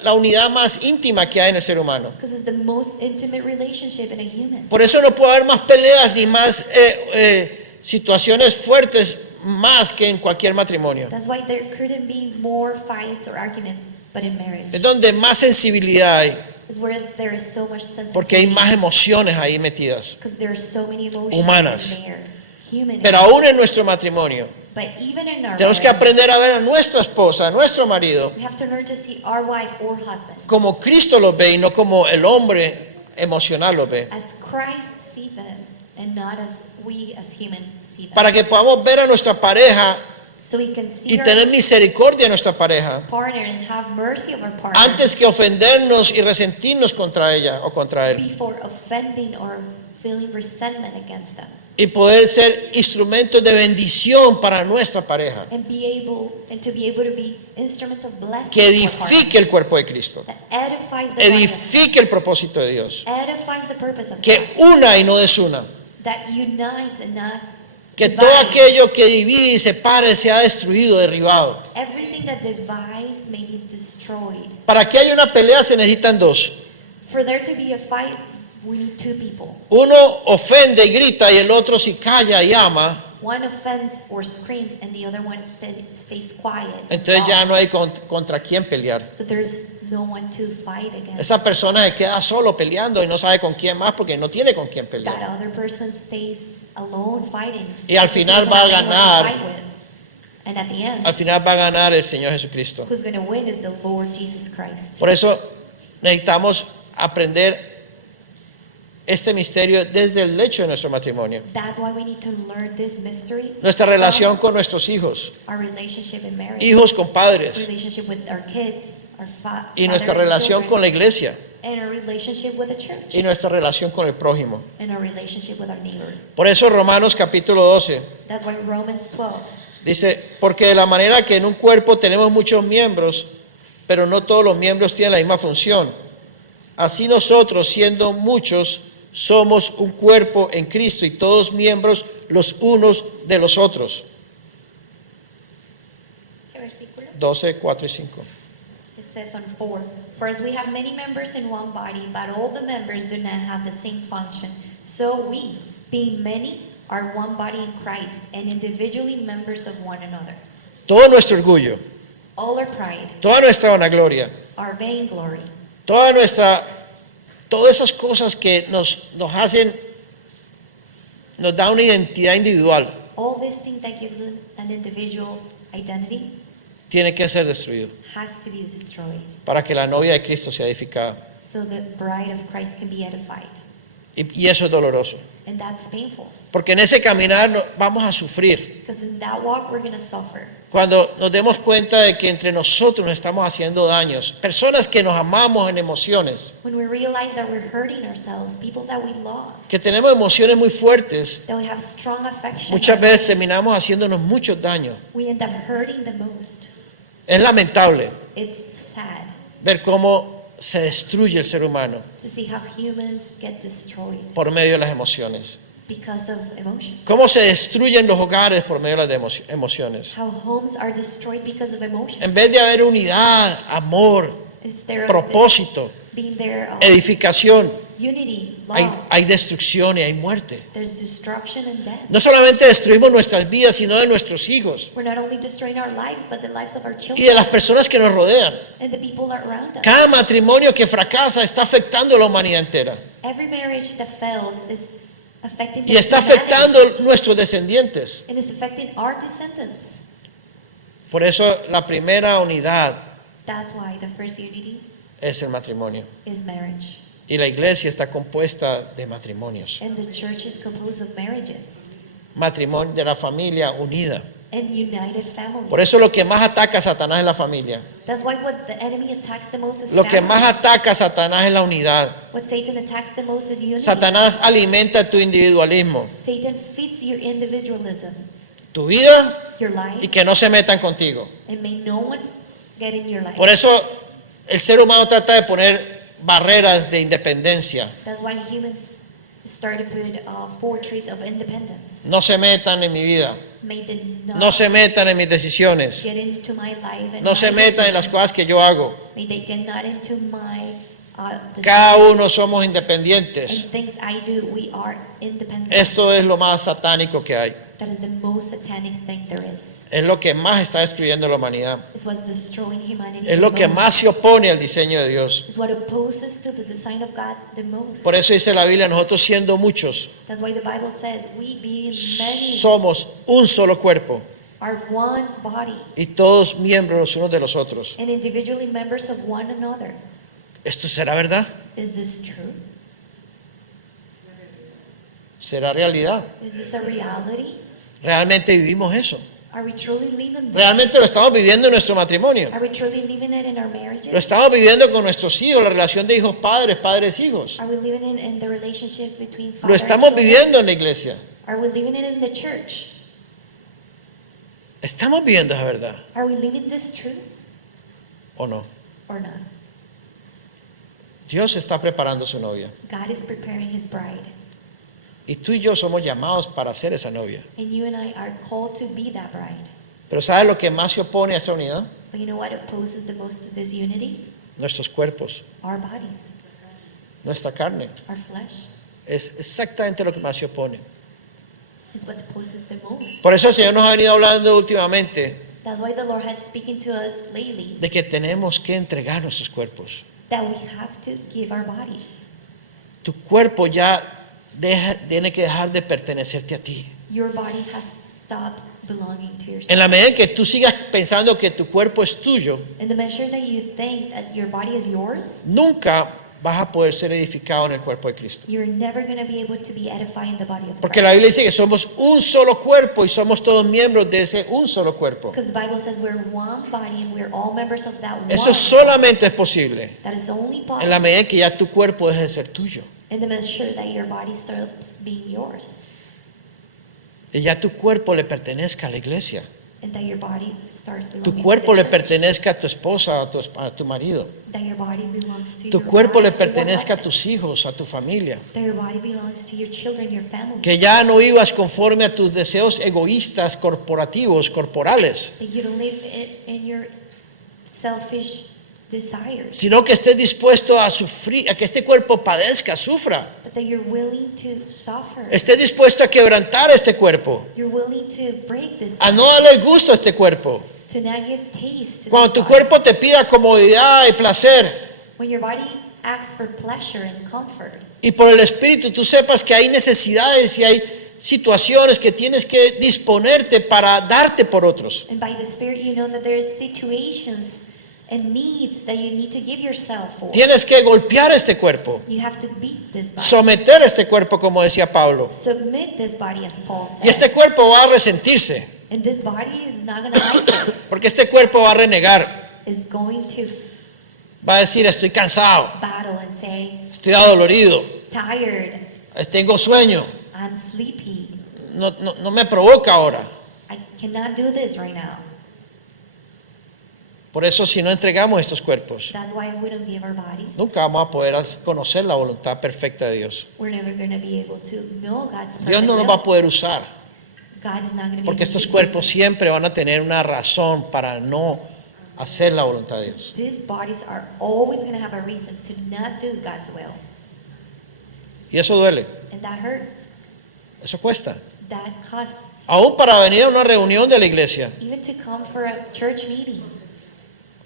la unidad más íntima que hay en el ser humano. Because it's the most intimate relationship in a human. Por eso no puede haber más peleas ni más situaciones fuertes más que en cualquier matrimonio. That's why there couldn't be more fights or arguments, but in marriage Es donde más sensibilidad hay, is where there is so much porque hay sensitivity. más emociones ahí metidas. Because there are so many emotions Humanas. in there, human. Pero aún en nuestro matrimonio, But even in our tenemos que marriage, aprender a ver a nuestra esposa, a nuestro marido, we have to learn to see our wife or husband como Cristo los ve y no como el hombre emocional los ve. as Christ sees them and not as we as human see them. Para que podamos ver a nuestra pareja So we can see y our tener misericordia de nuestra pareja partner and have mercy of our partner antes que ofendernos y resentirnos contra ella o contra él. before offending or feeling resentment against them. Y poder ser instrumentos de bendición para nuestra pareja, And be able to be instruments of blessing que to our partner, edifique el cuerpo de Cristo, that edifies the body of edifique el propósito de Dios, God, edifies the purpose of que God, una y no desuna, that unites and not que todo divides. aquello que divide y separe sea destruido, derribado. Everything that divides may be destroyed. Para que haya una pelea se necesitan dos. For there to be a fight, we need two people. Uno ofende y grita y el otro si calla y ama, One offends or screams and the other one stays quiet. and entonces ya walks. no hay contra quién pelear. So there's no one to fight against. Esa persona se queda solo peleando y no sabe con quién más porque no tiene con quién pelear. That other person stays alone fighting. Y al final va a There's no one to ganar. fight with. And at the end, Al final va a ganar el Señor Jesucristo. who's going to win is the Lord Jesus Christ. Por eso necesitamos aprender este misterio desde el lecho de nuestro matrimonio. That's why we need to learn this mystery. Nuestra from relación con nuestros hijos, our relationship in marriage, hijos con padres, relationship with our kids, our y nuestra father and relación con la children, iglesia, and our relationship with the church, y nuestra relación con el prójimo. and our relationship with our neighbor. Por eso Romanos capítulo 12 That's why Romans 12 dice, porque de la manera que en un cuerpo tenemos muchos miembros, pero no todos los miembros tienen la misma función. Así nosotros, siendo muchos, somos un cuerpo en Cristo y todos miembros los unos de los otros. ¿Qué versículo? 12, 4 y 5. It says on 4, for as we have many members in one body, but all the members do not have the same function, so we, being many, are one body in Christ, and individually members of one another. Todo nuestro orgullo, All our pride, toda nuestra vanagloria, our vainglory, todas esas cosas que nos hacen nos da una identidad individual, all these things that gives an individual identity tiene que ser destruido has to be destroyed para que la novia de Cristo sea edificada. so the bride of Christ can be edified. Y eso es doloroso, And that's painful. porque en ese caminar vamos a sufrir. Because in that walk, we're going to suffer. Cuando nos demos cuenta de que entre nosotros nos estamos haciendo daños, personas que nos amamos en emociones, When we realize that we're hurting ourselves, people that we love, que tenemos emociones muy fuertes, that we have strong affection, muchas veces terminamos haciéndonos muchos daños. we end up hurting the most. Es lamentable It's sad ver cómo se destruye el ser humano to see how humans get destroyed por medio de las emociones. because of emotions. Cómo se destruyen los hogares por medio de las emociones. How homes are destroyed because of emotions. En vez de haber unidad, amor, Is there propósito, being there edificación, unity, hay, love? hay destrucción y hay muerte. There's destruction and death. No solamente destruimos nuestras vidas, sino de nuestros hijos We're not only destroying our lives, but the lives of our y children de las personas que nos rodean. and the people around us. Cada matrimonio que fracasa está afectando a la humanidad entera Every marriage that fails is affecting y está humanity, afectando a nuestros descendientes. and is affecting our descendants. Por eso la primera unidad That's why the first unity es el matrimonio. is marriage. Y la iglesia está compuesta de matrimonios. And the church is composed of marriages Matrimonio de la familia unida. and united families. Por eso lo que más ataca a Satanás es la familia. That's why what the enemy attacks the most is Lo que family. más ataca a Satanás es la unidad. What Satan attacks the most is unity. Satanás alimenta tu individualismo, Satan feeds your individualism, tu vida your y life, que no se metan contigo. and may no one get in your life. Por eso el ser humano trata de poner barreras de independencia. That's why humans start to put a fortress of independence. No se metan en mi vida. May they not No se metan en mis decisiones. get into my life and No se my metan en las decisions. cosas que yo hago. May they get not into my Cada decisions uno somos independientes. and things I do. We are independent. Esto es lo más satánico que hay. That is the most satanic thing there is. Es lo que más está destruyendo la humanidad. It's what's destroying humanity Es the lo que most. más se opone al diseño de Dios. It's what opposes to the design of God the most. Por eso dice la Biblia, nosotros siendo muchos, That's why the Bible says we being many somos un solo cuerpo are one body y todos miembros los unos de los otros. and individually members of one another. ¿Esto será verdad? Is this true? ¿Será realidad? Is this a reality? ¿Realmente vivimos eso? Are we truly living this? ¿Realmente lo estamos viviendo en nuestro matrimonio? Are we truly living it in our ¿Lo marriages? estamos viviendo con nuestros hijos, la relación de hijos-padres, padres-hijos? Are we living it in the relationship between father ¿Lo and estamos children? viviendo en la iglesia? Are we living it in the church? ¿Estamos viviendo esa verdad Are we living this truth o no? or not? Dios está preparando su novia God is preparing his bride, y tú y yo somos llamados para ser esa novia. and you and I are called to be that bride. Pero ¿sabes lo que más se opone a esa unidad? But you know what opposes the most to this unity? Nuestros cuerpos, Our bodies, nuestra carne. our flesh Es exactamente lo que más se opone. is what opposes the most. Por eso el Señor nos ha venido hablando últimamente That's why the Lord has speaking to us lately de que tenemos que entregar nuestros cuerpos. that we have to give our bodies. Tu cuerpo ya tiene que dejar de pertenecerte a ti. Your body has to stop belonging to yourself. En la medida en que tú sigas pensando que tu cuerpo es tuyo, In the measure that you think that your body is yours, nunca vas a poder ser edificado en el cuerpo de Cristo. you're never going to be able to be edified in the body of Porque Christ. la Biblia dice que somos un solo cuerpo y somos todos miembros de ese un solo cuerpo. Because the Bible says we're one body and we're all members of that Eso one. solamente es posible That is only en possible la medida en que ya tu cuerpo deje de ser tuyo. in the measure that your body starts being yours Y ya tu cuerpo le pertenezca a la iglesia. and that your body starts Tu belonging cuerpo to le the church. pertenezca a tu esposa, a tu marido. That your body belongs to Tu your cuerpo le wife, your pertenezca a husband. tus hijos, a tu familia. That your body belongs to your children, your family. Que ya no vivas conforme a tus deseos egoístas, corporativos, corporales, That you don't live in your selfish desires. sino que estés dispuesto a sufrir, a que este cuerpo padezca, sufra. But that you're willing to suffer. Estés dispuesto a quebrantar este cuerpo, You're willing to break this. a no darle el gusto a este cuerpo. To not give taste to Cuando this tu body. cuerpo te pida comodidad y placer, When your body asks for pleasure and comfort, y por el Espíritu tú sepas que hay necesidades y hay situaciones que tienes que disponerte para darte por otros. And by the Spirit, you know that there is situations and needs that you need to give yourself for. Tienes que golpear este cuerpo, You have to beat this body. someter este cuerpo, como decía Pablo. Submit this body, as Paul said. Y este cuerpo va a resentirse, And this body is not going to like it. porque este cuerpo va a renegar, It's going to va a decir: estoy cansado, battle and say, estoy adolorido, tired, tengo sueño, I'm sleepy. no me provoca ahora. I cannot do this right now. Por eso, si no entregamos estos cuerpos, That's why we don't give our bodies. nunca vamos a poder conocer la voluntad perfecta de Dios. We're never going to be able to know God's perfect Dios no nos will. va a poder usar, God is not going to be porque able estos to cuerpos use siempre van a tener una razón para no hacer la voluntad de it. Dios. These bodies are always going to have a reason to not do God's will. Y eso duele, And that hurts. eso cuesta. That costs. Aún para venir a una reunión de la iglesia, Even to come for a church meeting,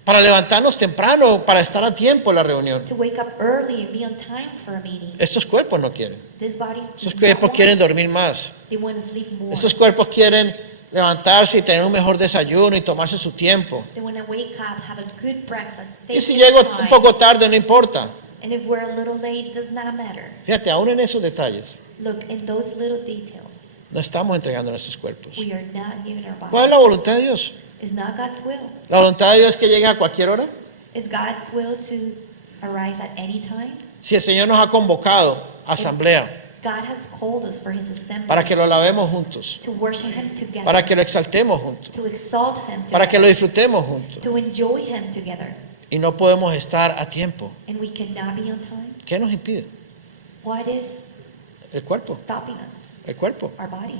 para levantarnos temprano, para estar a tiempo en la reunión. to wake up early and be on time for a meeting. Estos cuerpos no quieren. These bodies do Estos not cuerpos want- quieren dormir más. They want to sleep more. Estos cuerpos quieren levantarse y tener un mejor desayuno y tomarse su tiempo. They want to wake up, have a good breakfast, stay Y si in llego time. un poco tarde, no importa. And if we're a little late, does not matter. Fíjate, aún en esos detalles, Look, in those little details, no estamos entregando nuestros cuerpos. we are not giving our bodies. ¿Cuál es la voluntad de Dios? It's not God's will. ¿La voluntad de Dios es que llegue a cualquier hora? It's God's will to arrive at any time. Si el Señor nos ha convocado a asamblea God has called us for His assembly para que lo alabemos juntos, to worship Him together, para que lo exaltemos juntos, to exalt Him para que lo together, disfrutemos juntos, to enjoy Him together, y no podemos estar a tiempo, and we cannot be on time. ¿qué nos impide? What is El cuerpo, stopping us? el cuerpo. Our body.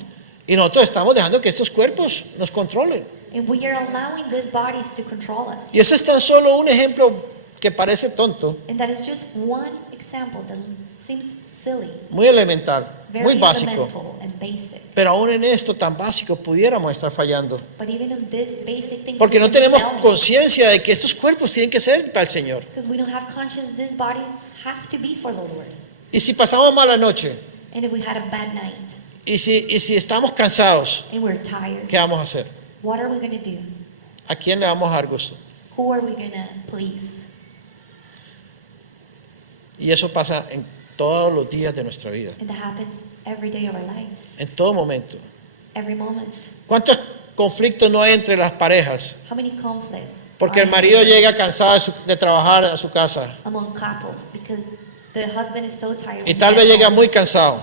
Y nosotros estamos dejando que estos cuerpos nos controlen. And we are allowing these bodies to control us. Y eso es tan solo un ejemplo que parece tonto, And that is just one example that seems silly, muy elemental, very muy básico. elemental and basic. Pero aún en esto tan básico pudiéramos estar fallando. But even on this basic thing, Porque no tenemos conciencia de que estos cuerpos tienen que ser para el Señor. because we don't have conscience, these bodies have to be for the Lord. Y si pasamos mala noche, And if we had a bad night y si estamos cansados, and we're tired, ¿qué vamos a hacer? what are we going to do? ¿A quién le vamos a dar gusto? Who are we going to please? Y eso pasa en todos los días de nuestra vida, And that happens every day of our lives, en todo momento. every moment. ¿Cuántos conflictos no hay entre las parejas? How many conflicts Porque are el marido there llega cansado de trabajar a su casa among couples because the husband is so tired. y when tal he vez gets llega home. muy cansado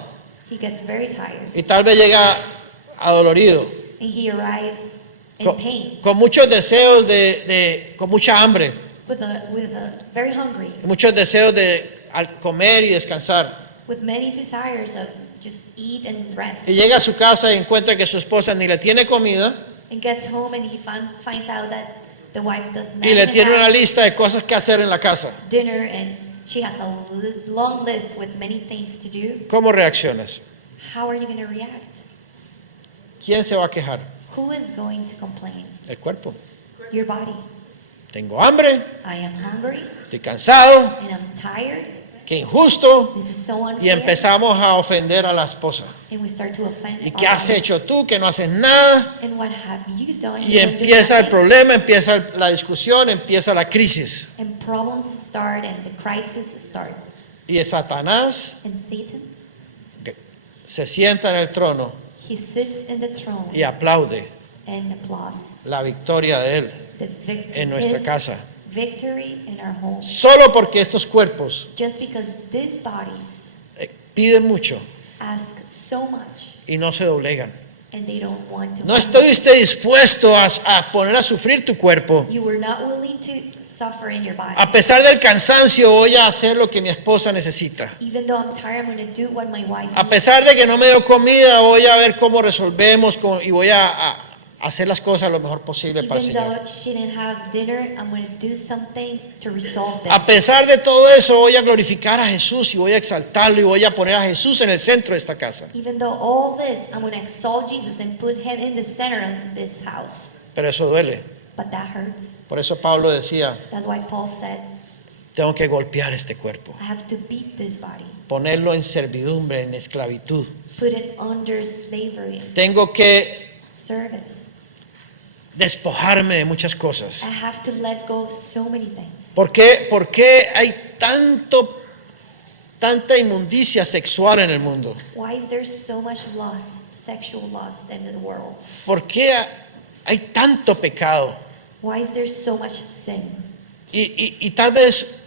He gets very tired y tal vez llega adolorido, and he arrives in con, pain con muchos deseos con mucha hambre, with a very hungry, muchos deseos de comer y descansar. with many desires of just eat and rest. Y llega a su casa y encuentra que su esposa ni le tiene comida And gets home and he finds out that the wife does not y le even tiene una have lista de cosas que hacer en la casa. dinner, and she has a long list with many things to do. ¿Cómo reaccionas? How are you going to react? ¿Quién se va a quejar? Who is going to complain? El cuerpo. Your body. Tengo hambre, I am hungry estoy cansado, and I'm tired. qué injusto. This is so Y unfair. empezamos a ofender a la esposa. And we start to offend ¿Y our qué has wives. hecho tú que no haces nada? And what have you done? Y You don't do empieza el nothing. problema, empieza la discusión, empieza la crisis. And problems start and the crisis start. Y es Satanás And Satan, que se sienta en el trono he sits in the throne y aplaude and applauds la victoria de él the victory, en nuestra casa. victory in our home. Solo porque estos cuerpos Just because these bodies piden mucho ask so much y no se doblegan. and they don't want to. No estoy usted dispuesto a poner a sufrir tu cuerpo. You were not willing to suffer in your body. A pesar del cansancio, voy a hacer lo que mi esposa necesita. Even though I'm tired, I'm going to do what my wife A needs. pesar de que no me dio comida, voy a ver cómo resolvemos y voy a hacer las cosas lo mejor posible para el Even Señor. though she didn't have dinner, I'm going to do something to resolve A this. pesar de todo eso, voy a glorificar a Jesús y voy a exaltarlo y voy a poner a Jesús en el centro de esta casa. Even though all this, I'm going to exalt Jesus and put him in the center of this house. Pero eso duele. But that hurts. Por eso Pablo decía, That's why Paul said, tengo que golpear este cuerpo, I have to beat this body, ponerlo en servidumbre, en esclavitud. put it under slavery, Tengo que service. despojarme de muchas cosas. I have to let go of so many things. ¿Por qué hay tanta inmundicia sexual en el mundo? Why is there so much lust, sexual lust in the world? ¿Por qué hay tanto pecado? Why is there so much sin? Y tal vez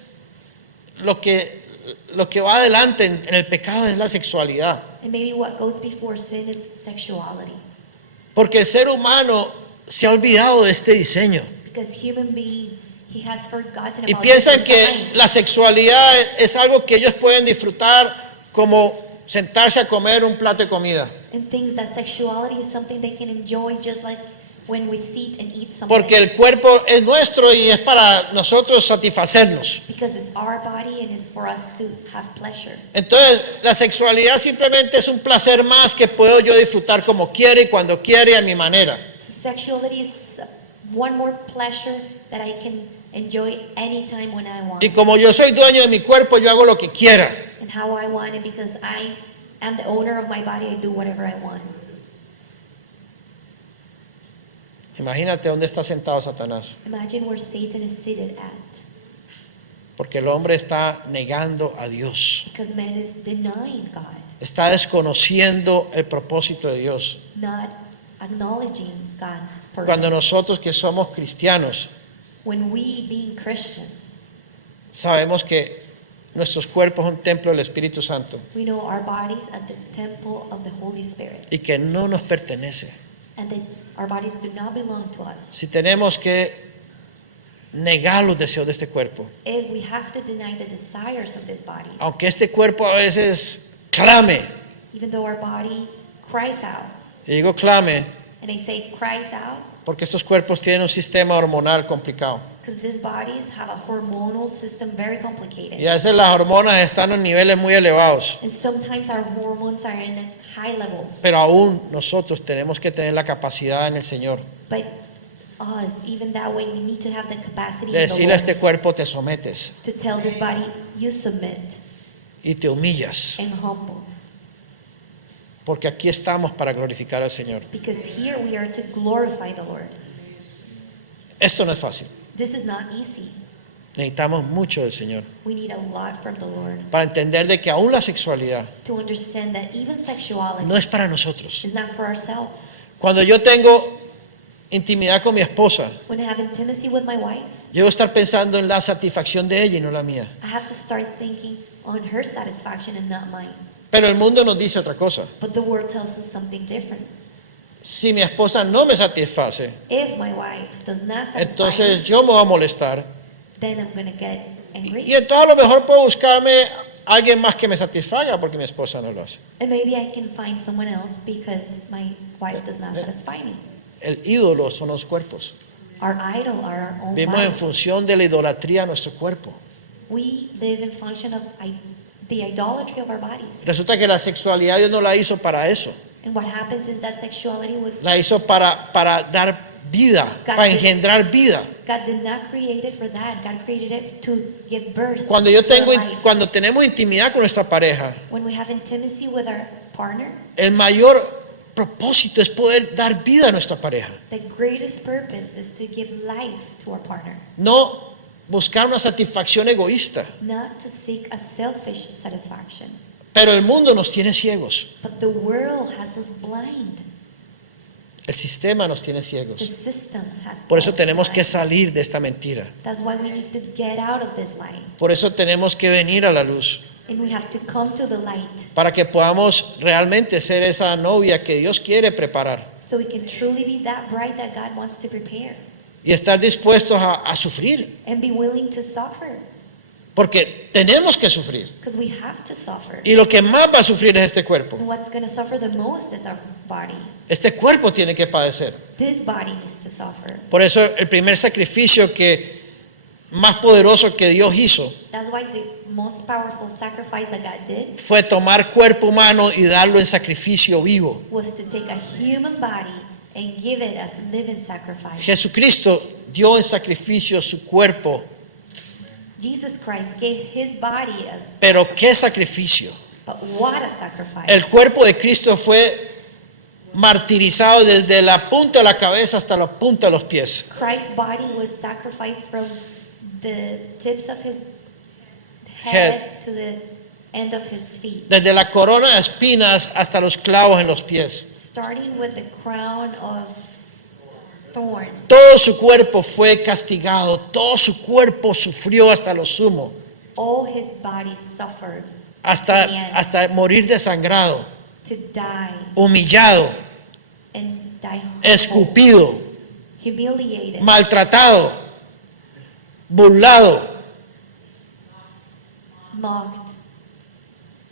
lo que va adelante en el pecado es la sexualidad. And maybe what goes before sin is sexuality. Porque el ser humano se ha olvidado de este diseño. Because human being, he has forgotten Y about piensan this que design. la sexualidad es algo que ellos pueden disfrutar como sentarse a comer un plato de comida. And thinks that sexuality is something they can enjoy just like when we sit and eat something. Porque el cuerpo es nuestro y es para nosotros satisfacernos. Because it's our body and it's for us to have pleasure. Entonces, la sexualidad simplemente es un placer más que puedo yo disfrutar como quiera y cuando quiera y a mi manera. Sexuality is one more pleasure that I can enjoy anytime when I want. Y como yo soy dueño de mi cuerpo, yo hago lo que quiera. And how I want it, because I am the owner of my body, I do whatever I want. Imagínate dónde está sentado Satanás. Imagine where Satan is seated at. Porque el hombre está negando a Dios. Because man is denying God, Está desconociendo el propósito de Dios. not acknowledging God's purpose. Cuando nosotros que somos cristianos When we, being Christians, sabemos que nuestros cuerpos son un templo del Espíritu Santo we know our bodies are the temple of the Holy Spirit, y que no nos pertenece. and that our bodies do not belong to us. Si tenemos que negar los deseos de este cuerpo, If we have to deny the desires of these bodies, aunque este cuerpo a veces clame, even though our body cries out, y digo clame and I say cries out, porque estos cuerpos tienen un sistema hormonal complicado because these bodies have a hormonal system very complicated. y a veces las hormonas están en niveles muy elevados, And sometimes our hormones are in high levels. pero aún nosotros tenemos que tener la capacidad en el Señor But us, even that way, we need to have the capacity de in the decirle a Lord este cuerpo te sometes to tell this body, you submit y te humillas, and humble. porque aquí estamos para glorificar al Señor. Because here we are to glorify the Lord. Esto no es fácil, This is not easy. necesitamos mucho del Señor We need a lot from the Lord para entender de que aún la sexualidad to understand that even sexuality no es para nosotros. is not for ourselves. Cuando yo tengo intimidad con mi esposa, When I have intimacy with my wife, yo debo estar pensando en la satisfacción de ella y no la mía. I have to start thinking on her satisfaction and not mine. Pero el mundo nos dice otra cosa. But the word tells us something different. Si mi esposa no me satisface, If my wife does not satisfy entonces me, yo me voy a molestar. then I'm going to get angry. Y entonces a lo mejor puedo buscarme a alguien más que me satisfaga porque mi esposa no lo hace. And maybe I can find someone else because my wife does not satisfy me. El ídolo son los cuerpos. Our idol are our own Vivimos en bodies. función de la idolatría a nuestro cuerpo. We live in function of the idolatry of our bodies. Resulta que la sexualidad Dios no la hizo para eso. And what happens is that sexuality was, La hizo para dar vida, para engendrar vida. God did not create it for that. God created it to give birth Cuando yo to a tengo, life. cuando tenemos intimidad con nuestra pareja, When we have intimacy with our partner, el mayor propósito es poder dar vida a nuestra pareja. the greatest purpose is to give life to our partner, No buscar una satisfacción egoísta. not to seek a selfish satisfaction. Pero el mundo nos tiene ciegos. But the world has us blind. El sistema nos tiene The ciegos. system has Por eso us tenemos que blind. salir de esta mentira. That's why we need to get out of this lie. Por eso tenemos que venir a la luz. And we have to come to the light Para que podamos realmente ser esa novia que Dios quiere preparar. so we can truly be that bride that God wants to prepare Y estar dispuestos a sufrir. and be willing to suffer, Porque tenemos que sufrir. because we have to suffer. Y lo que más va a sufrir es este cuerpo. And what's going to suffer the most is our body. Este cuerpo tiene que padecer. This body needs to suffer. Por eso el primer sacrificio más poderoso que Dios hizo That's why the most powerful sacrifice that God did fue tomar cuerpo humano y darlo en sacrificio vivo. was to take a human body and give it as living sacrifice. Jesucristo dio en sacrificio su cuerpo Jesus Christ gave his body as, Pero qué sacrificio. but what a sacrifice. El cuerpo de Cristo fue martirizado desde la punta de la cabeza hasta la punta de los pies. Christ's body was sacrificed from the tips of his Head. head to the end of his feet, Desde la corona de espinas hasta los clavos en los pies. starting with the crown of thorns. Todo su cuerpo fue castigado, todo su cuerpo sufrió hasta lo sumo, All his body suffered hasta morir desangrado, to die humillado, and die humble, escupido, humiliated, maltratado, burlado. mocked.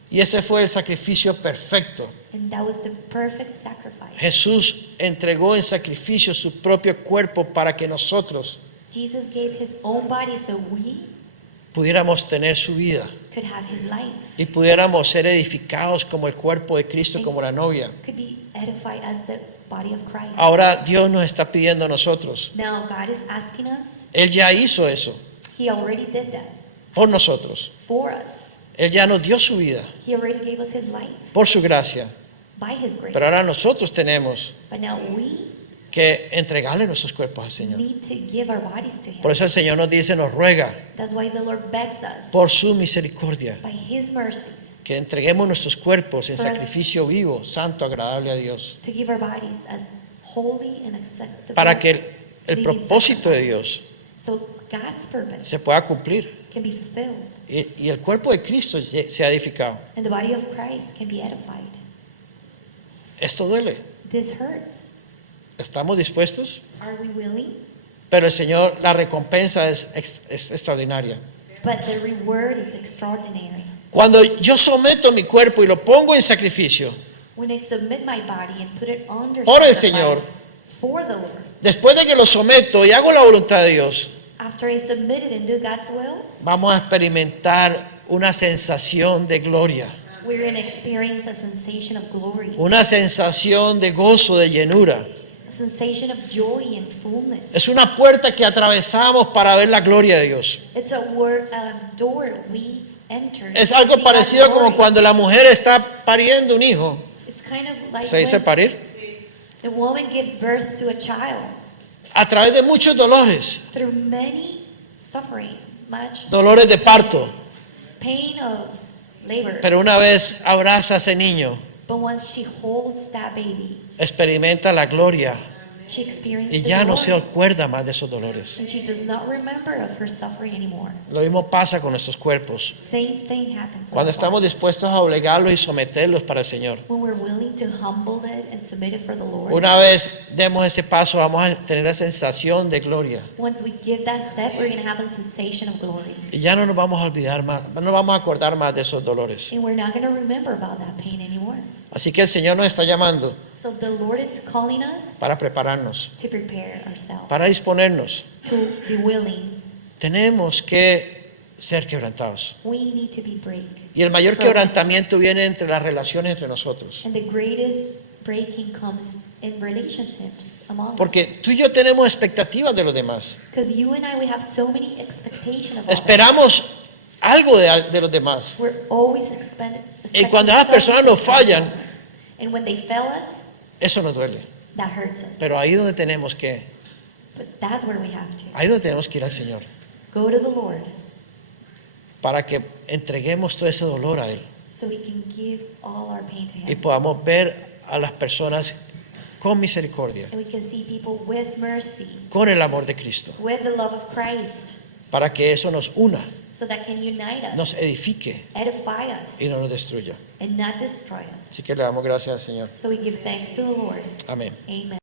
Y ese fue el sacrificio perfecto. And that was the perfect sacrifice. Jesús entregó en sacrificio su propio cuerpo para que nosotros Jesus gave his own body so we pudiéramos tener su vida could have his life, y pudiéramos ser edificados como el cuerpo de Cristo, como la novia. could be edified as the body of Christ. Ahora Dios nos está pidiendo a nosotros. Now God is asking us, Él ya hizo eso he already did that por nosotros. for us. Él ya nos dio su vida He already gave us his life por su gracia. by his grace. Pero ahora nosotros tenemos But now we que entregarle nuestros cuerpos al Señor. need to give our bodies to Por him. eso el Señor nos dice, nos ruega That's why the Lord begs us por su misericordia by his mercies que entreguemos nuestros cuerpos en For us. sacrificio vivo, santo, agradable a Dios. to give our bodies as holy and acceptable. Para que el living propósito de sacrifice. Dios So God's purpose se pueda cumplir can be fulfilled y el cuerpo de Cristo sea edificado. and the body of Christ can be edified. Esto duele. This hurts. ¿Estamos dispuestos? Are we willing? Pero el Señor, la recompensa es extraordinaria. But the reward is extraordinary. Cuando yo someto mi cuerpo y lo pongo en sacrificio, When I submit my body and put it under Por el sacrifice Señor. for the Lord, después de que lo someto y hago la voluntad de Dios, after I submit it and do God's will, vamos a experimentar una sensación de gloria, we're going to experience a sensation of glory, una sensación de gozo, de llenura. a sensation of joy and fullness. Es una puerta que atravesamos para ver la gloria de Dios. It's a door we enter. Es to algo see God's parecido como glory. cuando la mujer está pariendo un hijo. It's kind of like ¿Se dice when parir? the woman gives birth to a child A través de muchos dolores, through many suffering, much dolores de parto. pain of labor. Pero una vez abraza a ese niño, But once she holds that baby, experimenta la gloria she experiences y the ya no glory. se acuerda más de esos dolores. And she does not remember of her suffering anymore. Lo mismo pasa con nuestros cuerpos. Same thing happens with Cuando our estamos bodies. dispuestos a obligarlos y someterlos para el Señor. When we're willing to humble it and submit it for the Lord. Una vez demos ese paso, vamos a tener la sensación de gloria. Once we give that step, we're going to have a sensation of glory. Y ya no nos vamos a olvidar más, no nos vamos a acordar más de esos dolores. And we're not going to remember about that pain anymore. Así que el Señor nos está llamando So the Lord is calling us para prepararnos, to prepare ourselves, para disponernos. to be willing. Tenemos que ser quebrantados. We need to be break. Y el mayor quebrantamiento viene entre las relaciones entre nosotros. And the greatest breaking comes in relationships among us. Porque tú y yo tenemos expectativas de los demás. Because you and I, we have so many expectations of others. Esperamos algo de los demás. We're always Y cuando esas personas nos fallan, and when they fail us, eso nos duele. that hurts us. Pero ahí donde tenemos que, But that's where we have to ahí donde tenemos que ir al Señor, go to the Lord para que entreguemos todo ese dolor a Él so we can give all our pain to y Him. podamos ver a las personas con misericordia, And we can see people with mercy, con el amor de Cristo, with the love of Christ, para que eso nos una, so that can unite us, nos edifique edify us, y no nos destruya. and not destroy us. Así que le damos gracias al Señor. So we give thanks to the Lord. Amén. Amen.